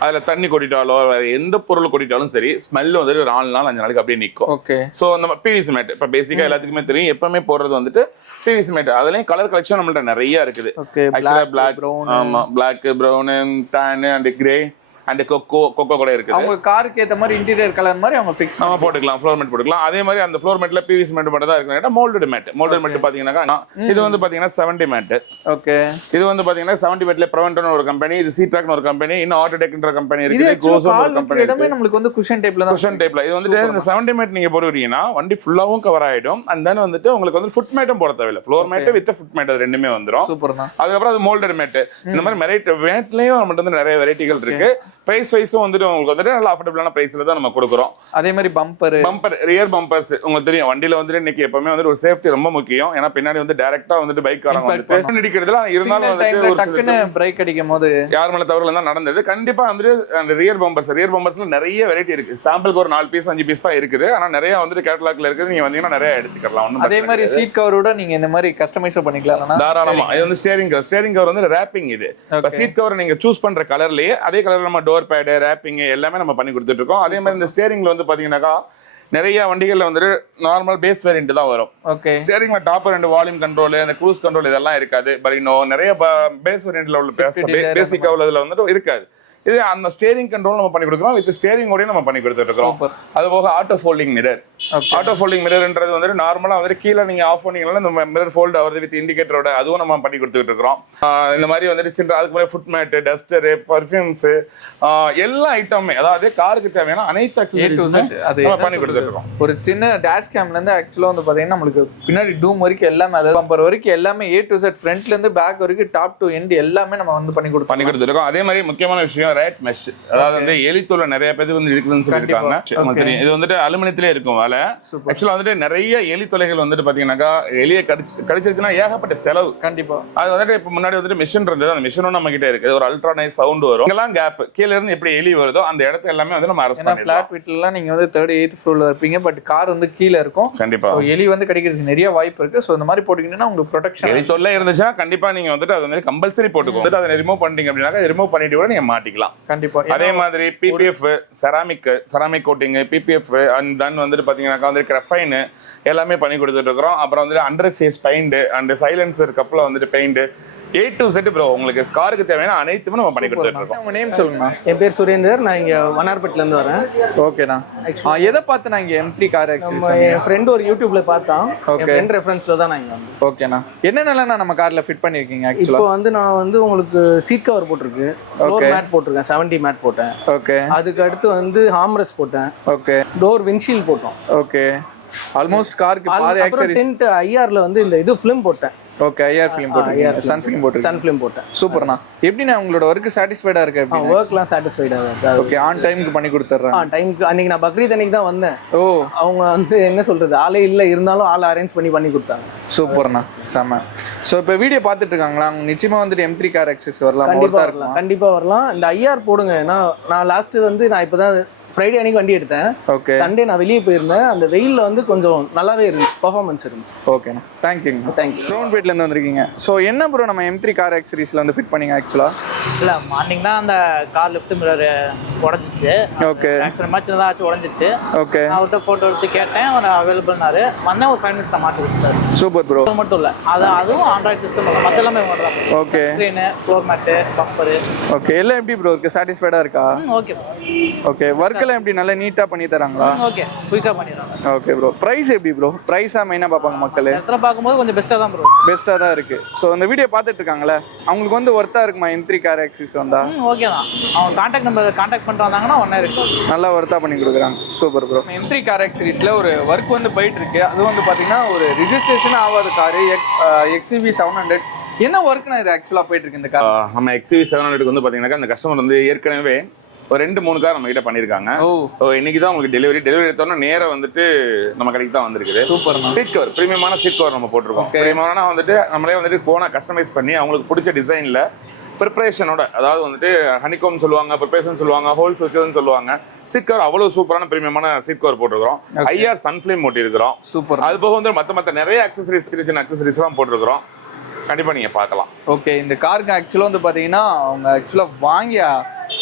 அதுல தண்ணி கொட்டிட்டாலோ எந்த பொருள் கொட்டிட்டாலும் சரி, ஸ்மெல் வந்துட்டு ஒரு 4 நாள் 5 நாளைக்கு அப்படியே நிற்கும். ஓகே. சோ நம்ம பிவிசி மேட் இப்ப பேசிக்கா எல்லாத்துக்குமே தெரியும், எப்பவுமே போடுறது வந்துட்டு பிவிசி மேட். அதுலயும் கலர் கலெக்ஷன் நம்மள்ட்ட நிறைய இருக்குது. பிளாக், ஆமா, black, brown, tan and grey and cocoa கூட இருக்குது. அவங்க காருக்கு ஏத்த மாதிரி இன்டீரியர் கலர் மாதிரி அவங்க ஃபிக்ஸ் நம்ம போட்டுக்கலாம், ஃப்ளோர் மேட் போட்டுக்கலாம். அதே மாதிரி அந்த ஃப்ளோர் மேட்ல பிவிசி மேட் மட்டும் தான் இருக்கு. மோல்டட் மேட் பாத்தீங்கன்னா இது வந்து பாத்தீங்கன்னா 70 மேட். ஓகே. இது வந்து பாத்தீங்கன்னா 70 மேட்ல ப்ரவென்ட்னு ஒரு கம்பெனி, இது சீட்ராக்னு ஒரு கம்பெனி, இன்னும் ஆட்டோடெக்ன்ற கம்பெனி இருக்குது, கோசோன்னு ஒரு கம்பெனி இருக்கு. நமக்கு வந்து குஷன் டைப்ல தான். குஷன் டைப்ல இது வந்துட்டு இந்த 70 மேட் நீங்க போடுவீங்கன்னா வண்டி ஃபுல்லாவும் கவர் ஆயிடும். அண்ட் தென் வந்துட்டு உங்களுக்கு வந்து ஃபுட் மேட்டும் போட தேவையில்லை. Floor mat with foot mat அது ரெண்டுமே வந்துரும். சூப்பர் தான். அதுக்கப்புறம் அது மோல்டட் மேட். இந்த மாதிரி மேட்லயும் நம்மகிட்ட வந்து நிறைய வெரைட்டிகள் இருக்கு. பிரைஸ் வைஸும் வந்துட்டு உங்களுக்கு வந்துட்டு நல்ல அஃபோர்டபிளான பிரைஸ்ல தான் நம்ம கொடுக்குறோம். அதே மாதிரி பம்பர் ரியர் பம்பர்ஸ் உங்களுக்கு தெரியும், வண்டியில வந்துட்டு இன்னைக்கு எப்பவுமே வந்து ஒரு சேஃப்டி ரொம்ப முக்கியம். ஏன்னா பின்னாடி வந்து டைரக்டா வந்துட்டு பைக் காரங்க வந்துட்டு இடிக்கிறதுல இருந்தாலும் வந்துட்டு டக்குன்னு பிரேக் அடிக்கும் போது யார் மேல தவறுல தான் நடந்தது. கண்டிப்பா வந்துட்டு அந்த ரியர் பம்பர்ஸ்ல நிறைய வெரைட்டி இருக்கு. சாம்பிளுக்கு ஒரு 4 பீஸ் 5 பீஸ் தான் இருக்குது. ஆனா நிறைய வந்துட்டு கேட்டலாக்ல இருக்குது. நீங்க வந்தீங்கன்னா நிறைய எடுத்துக்கலாம். அதே மாதிரி சீட் கவரோட நீங்க இந்த மாதிரி கஸ்டமைஸ் பண்ணிக்கலாம் தாராளமா. இது வந்து ஸ்டீரிங் கவர் வந்து ரேப்பிங். இது சீட் கவர் நீங்க சூஸ் பண்ற கலர்லயே அதே கலர்ல நம்ம டோர் பேட், ரேப்பிங் எல்லாமே நம்ம பண்ணி கொடுத்துட்டு இருக்கோம். அதே மாதிரி இந்த ஸ்டீரிங்ல வந்து பாத்தீங்கன்னாக்கா நிறைய வண்டிகள்ல வந்துட்டு நார்மல் பேஸ் வேரியன்ட் தான் வரும். ஓகே. ஸ்டீரிங்ல டாப்பர் அண்ட் வால்யூம் கண்ட்ரோல், அந்த க்ரூஸ் கண்ட்ரோல் இதெல்லாம் இருக்காது. பரினோ நிறைய பேஸ் வேரியன்ட்ல உள்ள பேசிக்கா உள்ளதுல வந்துட்டு இருக்காது. இது அந்த ஸ்டீரிங் கண்ட்ரோல் நம்ம பண்ணி கொடுக்குறோம். வித் ஸ்டீரிங்கோடய நம்ம பண்ணி கொடுத்துட்டு இருக்கோம். அது போக auto folding mirror. Auto folding மிரர்ன்றது வந்துட்டு நார்மலா வந்துட்டு கீழே நீங்க ஆஃப் பண்ணீங்கன்னா இந்த மிரர் ஃபோல்ட் ஆகுது வித் இண்டிகேட்டரோட, அதுவும் நம்ம பண்ணி கொடுத்துட்டு இருக்கோம். இந்த மாதிரி வந்துட்டு சின்ன அதுக்கு மாதிரி ஃபுட் மேட், டஸ்டரு, பர்ஃபியூம்ஸ் எல்லா ஐட்டமுமே, அதாவது காருக்கு தேவையான அனைத்து அக்சசரிஸுமே பண்ணி கொடுத்துட்டு இருக்கோம். ஒரு சின்ன டேஷ் கேம்ல இருந்து ஆக்சுவலா வந்து பாத்தீங்கன்னா நம்மளுக்கு பின்னாடி டூம் வரைக்கும் எல்லாமே, அதாவது பம்பர் வரைக்கும் எல்லாமே A to Z, ஃப்ரண்ட்ல இருந்து பேக் வரைக்கும் டாப் டு எண்ட் எல்லாமே நம்ம வந்து பண்ணி கொடுத்துட்டு இருக்கோம். அதே மாதிரி முக்கியமான விஷயம் ரேட் மெஷ். அதாவது வந்து எலித்தோல நிறைய பேர் வந்து இருக்குதுன்னு சொல்லியிருக்காங்க. இது வந்துட்டு அலுமினியத்திலே இருக்கும் வேலை. ஆக்சுவலா வந்துட்டு நிறைய எலி தொலைகள் வந்துட்டு பாத்தீங்கன்னாக்கா எலியை கடிச்சிருச்சுன்னா ஏகப்பட்ட செலவு. கண்டிப்பா. அது வந்துட்டு இப்ப முன்னாடி வந்துட்டு மிஷின் இருந்தது, அந்த மிஷினும் நம்ம கிட்ட இருக்குது. ஒரு அல்ட்ரா நைஸ் சவுண்ட் வரும். இதெல்லாம் கேப் கீழ இருந்து எப்படி எலி வருதோ அந்த இடத்த எல்லாமே வந்து நம்ம அரெஸ்ட் பண்ணிடலாம். ஃபிளாட் வீட்லலாம் நீங்க வந்து 3rd 8th ஃப்ளோர்ல இருப்பீங்க, பட் கார் வந்து கீழ இருக்கும். கண்டிப்பா எலி வந்து கடிக்கிறதுக்கு நிறைய வாய்ப்பு இருக்கு. சோ இந்த மாதிரி போட்டுக்கிட்டீங்கன்னா உங்களுக்கு ப்ரொடெக்ஷன். எலி தொல்லை இருந்துச்சுன்னா கண்டிப்பா நீங்க வந்துட்டு அது வந்து கம்பல்சரி போட்டுக்கோங்க. அதை ரிமூவ் பண்ணிட்டீங்க அப்படின்னா ரிமூவ் பண்ணிட்டு கூட நீங்க மாட்டிக்கலாம். கண்டிப்பா. அதே மாதிரி PPF, ceramic coating, PPF and then வந்துட்டு பாத்தீங்கன்னாக்கா வந்து கிராஃபைன் எல்லாமே பண்ணி கொடுத்துட்டு இருக்கிறோம். அப்புறம் வந்துட்டு under chassis paint and silencer கப்ல வந்துட்டு paint A to Z bro, உங்களுக்கு காருக்கு தேவையான அனைத்துமே நம்ம பண்ணி கொடுத்துட்டு இருக்கோம். உங்க நேம் சொல்லுங்க. என் பேர் சுரேந்தர், நான் இங்க வண்ணார்பேட்ல இருந்து வரேன். ஓகேண்ணா. எதை பார்த்து நான் இங்க M3 கார் ஆக்சஸரீஸ் என் ஃப்ரெண்ட் ஒரு யூடியூப்ல பார்த்தான். என் ஃப்ரெண்ட் ரெஃபரன்ஸ்ல தான் நான் இங்க வந்தேன். ஓகேண்ணா. என்னென்னலாம் நம்ம கார்ல ஃபிட் பண்ணிருக்கீங்க? ஆக்சுவலா இப்போ வந்து நான் வந்து உங்களுக்கு சீட் கவர் போட்டிருக்கு, ஃப்ளோர் மேட் போட்டிருக்கேன், 70 மேட் போட்டேன். ஓகே. அதுக்கு அடுத்து வந்து ஹார்ம்ரெஸ்ட் போட்டேன். ஓகே. டோர் விண்ட்ஷீல்ட் போட்டோம். ஓகே. ஆல்மோஸ்ட் காருக்கு பாதி ஆக்சஸரீஸ். டென்ட் IRல வந்து இந்த இது ஃபிலிம் போட்டேன். ஓகே. IR ஃபிலிம் போட்டேன், சன் ஃபிலிம் போட்டேன். சூப்பர்ண்ணா. எப்படிண்ணா உங்களோட ஒர்க் சாட்டிஸ்ஃபைடா இருக்கு? ஒர்க்லாம் சாட்டிஸ்ஃபைடா இருக்கு. ஓகே. ஆன் டைமுக்கு பண்ணி கொடுத்துறேன். டைமுக்கு அன்னைக்கு நான் பக்ரீத் அன்னைக்கு தான் வந்தேன். ஓ. அவங்க வந்து என்ன சொல்றது, ஆளே இல்ல, இருந்தாலும் ஆளை அரேஞ்ச் பண்ணி கொடுத்தாங்க. சூப்பர்ண்ணா, செம. ஸோ இப்போ வீடியோ பார்த்துட்டு இருக்காங்களா, அவங்க நிச்சயமா வந்துட்டு M3 கார் ஆக்சஸ் வரலாம். கண்டிப்பா வரலாம். இந்த IR போடுங்க. ஏன்னா நான் லாஸ்ட் வந்து நான் இப்பதான் ஃப்ரைடே அன்னைக்கு வண்டி எடுத்தேன். ஓகே. சண்டே நான் வெளியே போயிருந்தேன். அந்த வெயில்ல வந்து கொஞ்சம் நல்லாவே இருந்துச்சு, பெர்ஃபார்மன்ஸ் இருந்துச்சு. ஓகேண்ணா, தேங்க்யூ. க்ரௌண்ட் இருந்து வந்திருக்கீங்க. ஸோ என்ன ப்ரோ நம்ம M3 கார் ஆக்சஸரீஸ்ல வந்து ஃபிட் பண்ணீங்க? ஆக்சுவலா இல்லை, மார்னிங் தான் அந்த கார் லெஃப்ட் மிரர் உடஞ்சிச்சு. ஓகே. ஆக்சுவலாக மேட்ச் தான் ஆச்சு, உடஞ்சிச்சு. ஓகே. நான் அவர்கிட்ட ஃபோட்டோ எடுத்து கேட்டேன், அவர் அவைலபிள்னாரு. வந்தேன், ஒரு 5 மினிட்ஸ் மாட்டி கொடுத்தாரு. Super bro. அது மட்டும் இல்லை, அதுவும் ஆண்ட்ராய்ட் சிஸ்டம் இல்லை, மற்ற எல்லாமே தான். Okay. Screen, floor mat, bumper. Okay. எல்லாம் எப்படி ப்ரோ இருக்கு? சாட்டிஸ்ஃபைடா இருக்கா? ஓகே. ஓகே. ஒர்க் ஒர்க்கெல்லாம் எப்படி நல்லா நீட்டாக பண்ணி தராங்களா? ஓகே குயிக்காக பண்ணிடுறாங்க. Okay bro. ப்ரைஸ் எப்படி ப்ரோ? ப்ரைஸாக மெயினாக பார்ப்பாங்க மக்கள். இடத்துல பார்க்கும்போது கொஞ்சம் பெஸ்ட்டாக தான் ப்ரோ. பெஸ்ட்டாக தான் இருக்குது. ஸோ இந்த வீடியோ பார்த்துட்டு இருக்காங்களே அவங்களுக்கு வந்து ஒர்த்தாக இருக்குமா M3 கார் ஆக்சிஸ் வந்தா? ஓகே தான். அவங்க கான்டாக்ட் நம்பர் கான்டாக்ட் பண்ணிட்டு வந்தாங்கன்னா 1 hour இருக்கு. நல்லா ஒர்த்தாக பண்ணி கொடுக்குறாங்க. Super bro. M3 கார் ஆக்சிஸில் ஒரு ஒர்க் வந்து போயிட்டு இருக்கு. அது வந்து பார்த்தீங்கன்னா ஒரு ரிஜிஸ்ட்ரேஷன் ஆகாத காரு XUV 700. என்ன ஒர்க்னா இது ஆக்சுவலாக போயிட்டு இருக்கு இந்த கார்? நம்ம XUV 700 வந்து பாத்தீங்கன்னா இந்த கஸ்டமர் வந்து ஏற்கனவே ஒரு 2-3 கார் நம்ம கிட்ட பண்ணிருக்காங்க. இன்னைக்கு தான் உங்களுக்கு டெலிவரி எடுத்தோம்னா நேரா வந்துட்டு நம்ம கடைக்கு தான் வந்திருக்குது. சூப்பர். சீட் கவர் பிரீமியமான சீட் கவர் நம்ம போட்டிருக்கோம். பிரீமியமான வந்துட்டு நம்மளே வந்துட்டு போனா கஸ்டமைஸ் பண்ணி அவங்களுக்கு பிடிச்ச டிசைன்ல ப்ரிப்பரேஷனோட, அதாவது வந்துட்டு ஹனிகோம் சொல்லுவாங்க, ப்ரிப்பரேஷன் சொல்லுவாங்க, ஹோல்ஸ் வச்சதுன்னு சொல்லுவாங்க. சீட் கவர் அவ்வளவு சூப்பரான பிரீமியமான சீட் கவர் போட்டிருக்கிறோம். IR சன்ஃபிளேம் ஓட்டிருக்கிறோம். சூப்பர். அது போக வந்து மத்த நிறைய அக்சசரிஸ், சின்ன சின்ன அக்சசரிஸ் எல்லாம் போட்டிருக்கிறோம். கண்டிப்பா நீங்க பார்க்கலாம். ஓகே. இந்த காருக்கு ஆக்சுவலா வந்து பாத்தீங்கன்னா அவங்க ஆக்சுவலா வாங்கி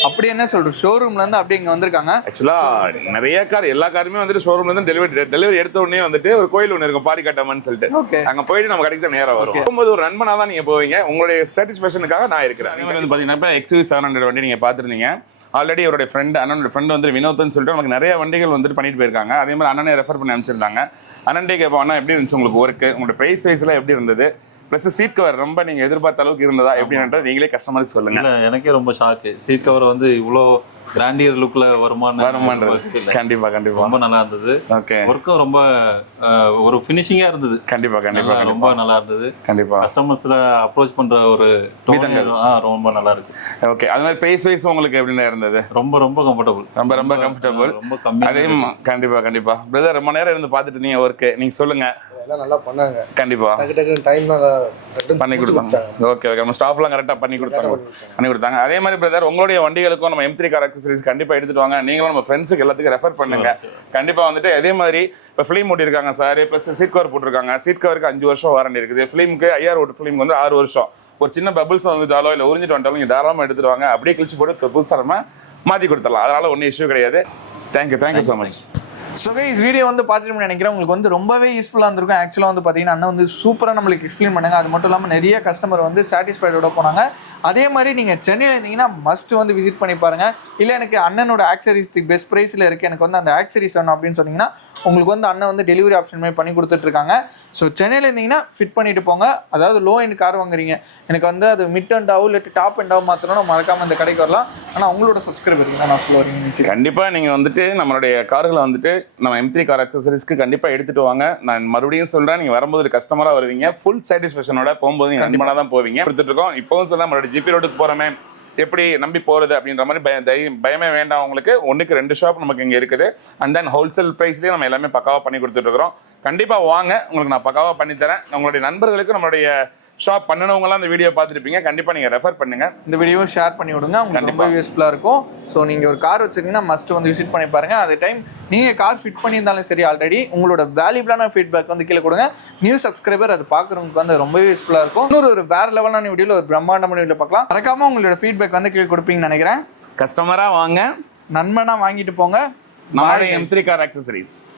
அப்படி என்ன சொல்றது ஷோரூம்ல இருந்து அப்படியே இங்க வந்திருக்காங்க. ஆக்சுவலா நிறைய கார், எல்லா காருமே வந்துட்டு ஷோரூம்ல இருந்து டெலிவரி எடுத்த உடனே வந்துட்டு ஒரு கோயில் ஒன்று இருக்கும், பாரிக்கட்டம்மன் சொல்லிட்டு. அங்க போயிட்டு நம்ம கடைக்கு தான் நேரம் வரும். போகும்போது ஒரு நண்பனா தான் நீங்க போவீங்க. உங்களுடைய சாட்டிஸ்பேக்ஷனுக்காக நான் இருக்கிறேன். வந்து பாத்தீங்கன்னா XUV 700 வண்டி நீங்க பாத்துருந்தீங்க. ஆல்ரெடி அவருடைய அண்ணனோட ஃப்ரெண்ட் வந்து வினோத்னு சொல்லிட்டு நமக்கு நிறைய வண்டிகள் வந்துட்டு பண்ணிட்டு போயிருக்காங்க. அதே மாதிரி அண்ணனை ரெஃபர் பண்ணி அனுப்பிச்சிருந்தாங்க. அண்ணன்டே கேட்போம், அண்ணா எப்படி இருந்துச்சு உங்களுக்கு ஒர்க்கு, உங்களோட பிரைஸ் வைஸ்ல எப்படி இருந்தது, பிளஸ் சீட் கவர் ரொம்ப நீங்க எதிர்பார்த்த அளவுக்கு இருந்ததா எப்படின்றது நீங்களே கஸ்டமருக்கு சொல்லுங்க. எனக்கே ரொம்ப ஷாக்கு. சீட் கவர் வந்து இவ்வளோ கிராண்டியர் லுக்ல வருமானது. கண்டிப்பா ரொம்ப நல்லா இருந்தது. ஓகே. ஒர்க்கும் ரொம்ப ஒரு ஃபினிஷிங்கா இருந்தது. கண்டிப்பா ரொம்ப நல்லா இருந்தது. கண்டிப்பா கஸ்டமர்ஸ்ல அப்ரோச் பண்ற ஒரு ரொம்ப நல்லா இருக்கு. ஓகே. அது மாதிரி பிரைஸ் வைஸ் உங்களுக்கு எப்படின்னா இருந்தது? ரொம்ப கம்ஃபர்டபுள். ரொம்ப கம்ஃபர்டபுள். ரொம்ப கம்மி. அதே கண்டிப்பா பிரதர் ரொம்ப நேரம் இருந்து பார்த்துட்டு இருந்தீங்க ஒர்க், நீங்க சொல்லுங்க. நல்லா பண்ணாங்க. கண்டிப்பா பண்ணி கொடுத்தாங்க. ஓகே. நம்ம ஸ்டாஃப்லாம் கரெக்டா பண்ணி கொடுத்தாங்க. அதே மாதிரி பிரதர் உங்களுடைய வண்டிகளுக்கும் நம்ம M3 கார் அக்சசரிஸ் கண்டிப்பா எடுத்துட்டு வாங்க. நீங்களும் நம்ம ஃப்ரெண்ட்ஸுக்கு எல்லாத்துக்கும் ரெஃபர் பண்ணுங்க. கண்டிப்பா வந்துட்டு அதே மாதிரி இப்போ ஃபிலிம் ஓட்டிருக்காங்க சார், பிளஸ் சீட் கவர் போட்டிருக்காங்க. சீட் கவருக்கு 5 வருஷம் வாரண்டி இருக்குது. ஃபிலிமுக்கு IR ஃபிலிமுக்கு வந்து 6 வருஷம். ஒரு சின்ன பபிள்ஸ் வந்துட்டாலோ இல்லை உறிஞ்சிட்டு வந்துட்டாலும் நீங்க தாராளமாக எடுத்துட்டு வாங்க. அப்படியே கிழிச்சு போட்டு புதுசாக மாற்றி கொடுத்துடலாம். அதனால ஒன்றும் இஷ்யூ கிடையாது. Thank you so much. So guys video வந்து பார்த்துட்டு நினைக்கிறேன் உங்களுக்கு வந்து ரொம்பவே யூஸ்ஃபுல்லாக இருந்திருக்கும். ஆக்சுவலாக வந்து பார்த்தீங்கன்னா அண்ணன் வந்து சூப்பராக நம்மளுக்கு எக்ஸ்பிளைன் பண்ணாங்க. அது மட்டும் இல்லாமல் நிறைய கஸ்டமர் வந்து சாட்டிஸ்ஃபைடோட போனாங்க. அதே மாதிரி நீங்கள் சென்னையில் இருந்தீங்கன்னா மஸ்ட் வந்து விசிட் பண்ணி பாருங்கள். இல்லை எனக்கு அண்ணனோட ஆக்சரிஸ் பெஸ்ட் ப்ரைஸில் இருக்குது, எனக்கு வந்து அந்த ஆக்சரிஸ் வேணும் அப்படின்னு சொன்னீங்கன்னா உங்களுக்கு வந்து அண்ணன் வந்து டெலிவரி ஆப்ஷன் மாதிரி பண்ணி கொடுத்துட்ருக்காங்க. ஸோ சென்னையில் இருந்தீங்கன்னா ஃபிட் பண்ணிட்டு போங்க. அதாவது லோ எண்ட் கார் வாங்குறீங்க, எனக்கு வந்து அது மிட் அண்டாவும் இல்லை டாப் அண்டாவும் மாற்றணும், மறக்காமல் இந்த கடைக்கு வரலாம். ஆனால் உங்களோட சப்ஸ்கிரைபர் தான் நான் சொல்லுவேன். கண்டிப்பாக நீங்கள் வந்துட்டு நம்மளுடைய கார்களை வந்துட்டு நம்ம M3 கார் அக்சசரிஸ்க்கு கண்டிப்பாக எடுத்துட்டு வாங்க. நான் மறுபடியும் சொல்கிறேன், நீங்கள் வரும்போது கஸ்டமராக வருவீங்க, ஃபுல் சாட்டிஸ்ஃபேக்ஷனோட போகும்போது நீங்கள் நண்பனாக தான் போவீங்க. கொடுத்துட்டு இருக்கோம். இப்போவும் சொல்ல நம்மளோட GP ரோடுக்கு போகிறோமே எப்படி நம்பி போகிறது அப்படின்ற மாதிரி பயமே வேண்டாம். உங்களுக்கு 1க்கு 2 ஷாப் நமக்கு இங்கே இருக்குது. அண்ட் தென் ஹோல்சேல் ப்ரைஸ்லேயே நம்ம எல்லாமே பக்காவாக பண்ணி கொடுத்துட்ருக்குறோம். கண்டிப்பாக வாங்க, உங்களுக்கு நான் பக்காவாக பண்ணித்தரேன். உங்களுடைய நண்பர்களுக்கு நம்மளுடைய ஷாப் பண்ணனவங்களாம் அந்த வீடியோ பார்த்துருப்பீங்க. கண்டிப்பாக நீங்கள் ரெஃபர் பண்ணுங்க, இந்த வீடியோவை ஷேர் பண்ணி விடுங்க, உங்களுக்கு ரொம்ப யூஸ்ஃபுல்லாக இருக்கும். ஸோ நீங்கள் ஒரு கார் வச்சுருக்கீங்கன்னா மஸ்ட் வந்து விசிட் பண்ணி பாருங்க. அதே டைம் நீங்கள் கார் ஃபிட் பண்ணியிருந்தாலும் சரி, ஆல்ரெடி உங்களோட வேல்யூபிளான ஃபீட்பேக் வந்து கீழே கொடுங்க. நியூ சப்ஸ்கிரைபர் அது பார்க்குறவங்களுக்கு வந்து ரொம்ப யூஸ்ஃபுல்லாக இருக்கும். இன்னொரு ஒரு வேற லெவலான வீடியோவில் ஒரு பிரம்மாண்டமான வீடியோ பார்க்கலாம். மறக்காம உங்களோட ஃபீட்பேக் வந்து கீழே கொடுப்பீங்கன்னு நினைக்கிறேன். கஸ்டமராக வாங்க, நண்பனாக வாங்கிட்டு போங்க. நம்மளுடைய M3 கார் அக்சசரிஸ்.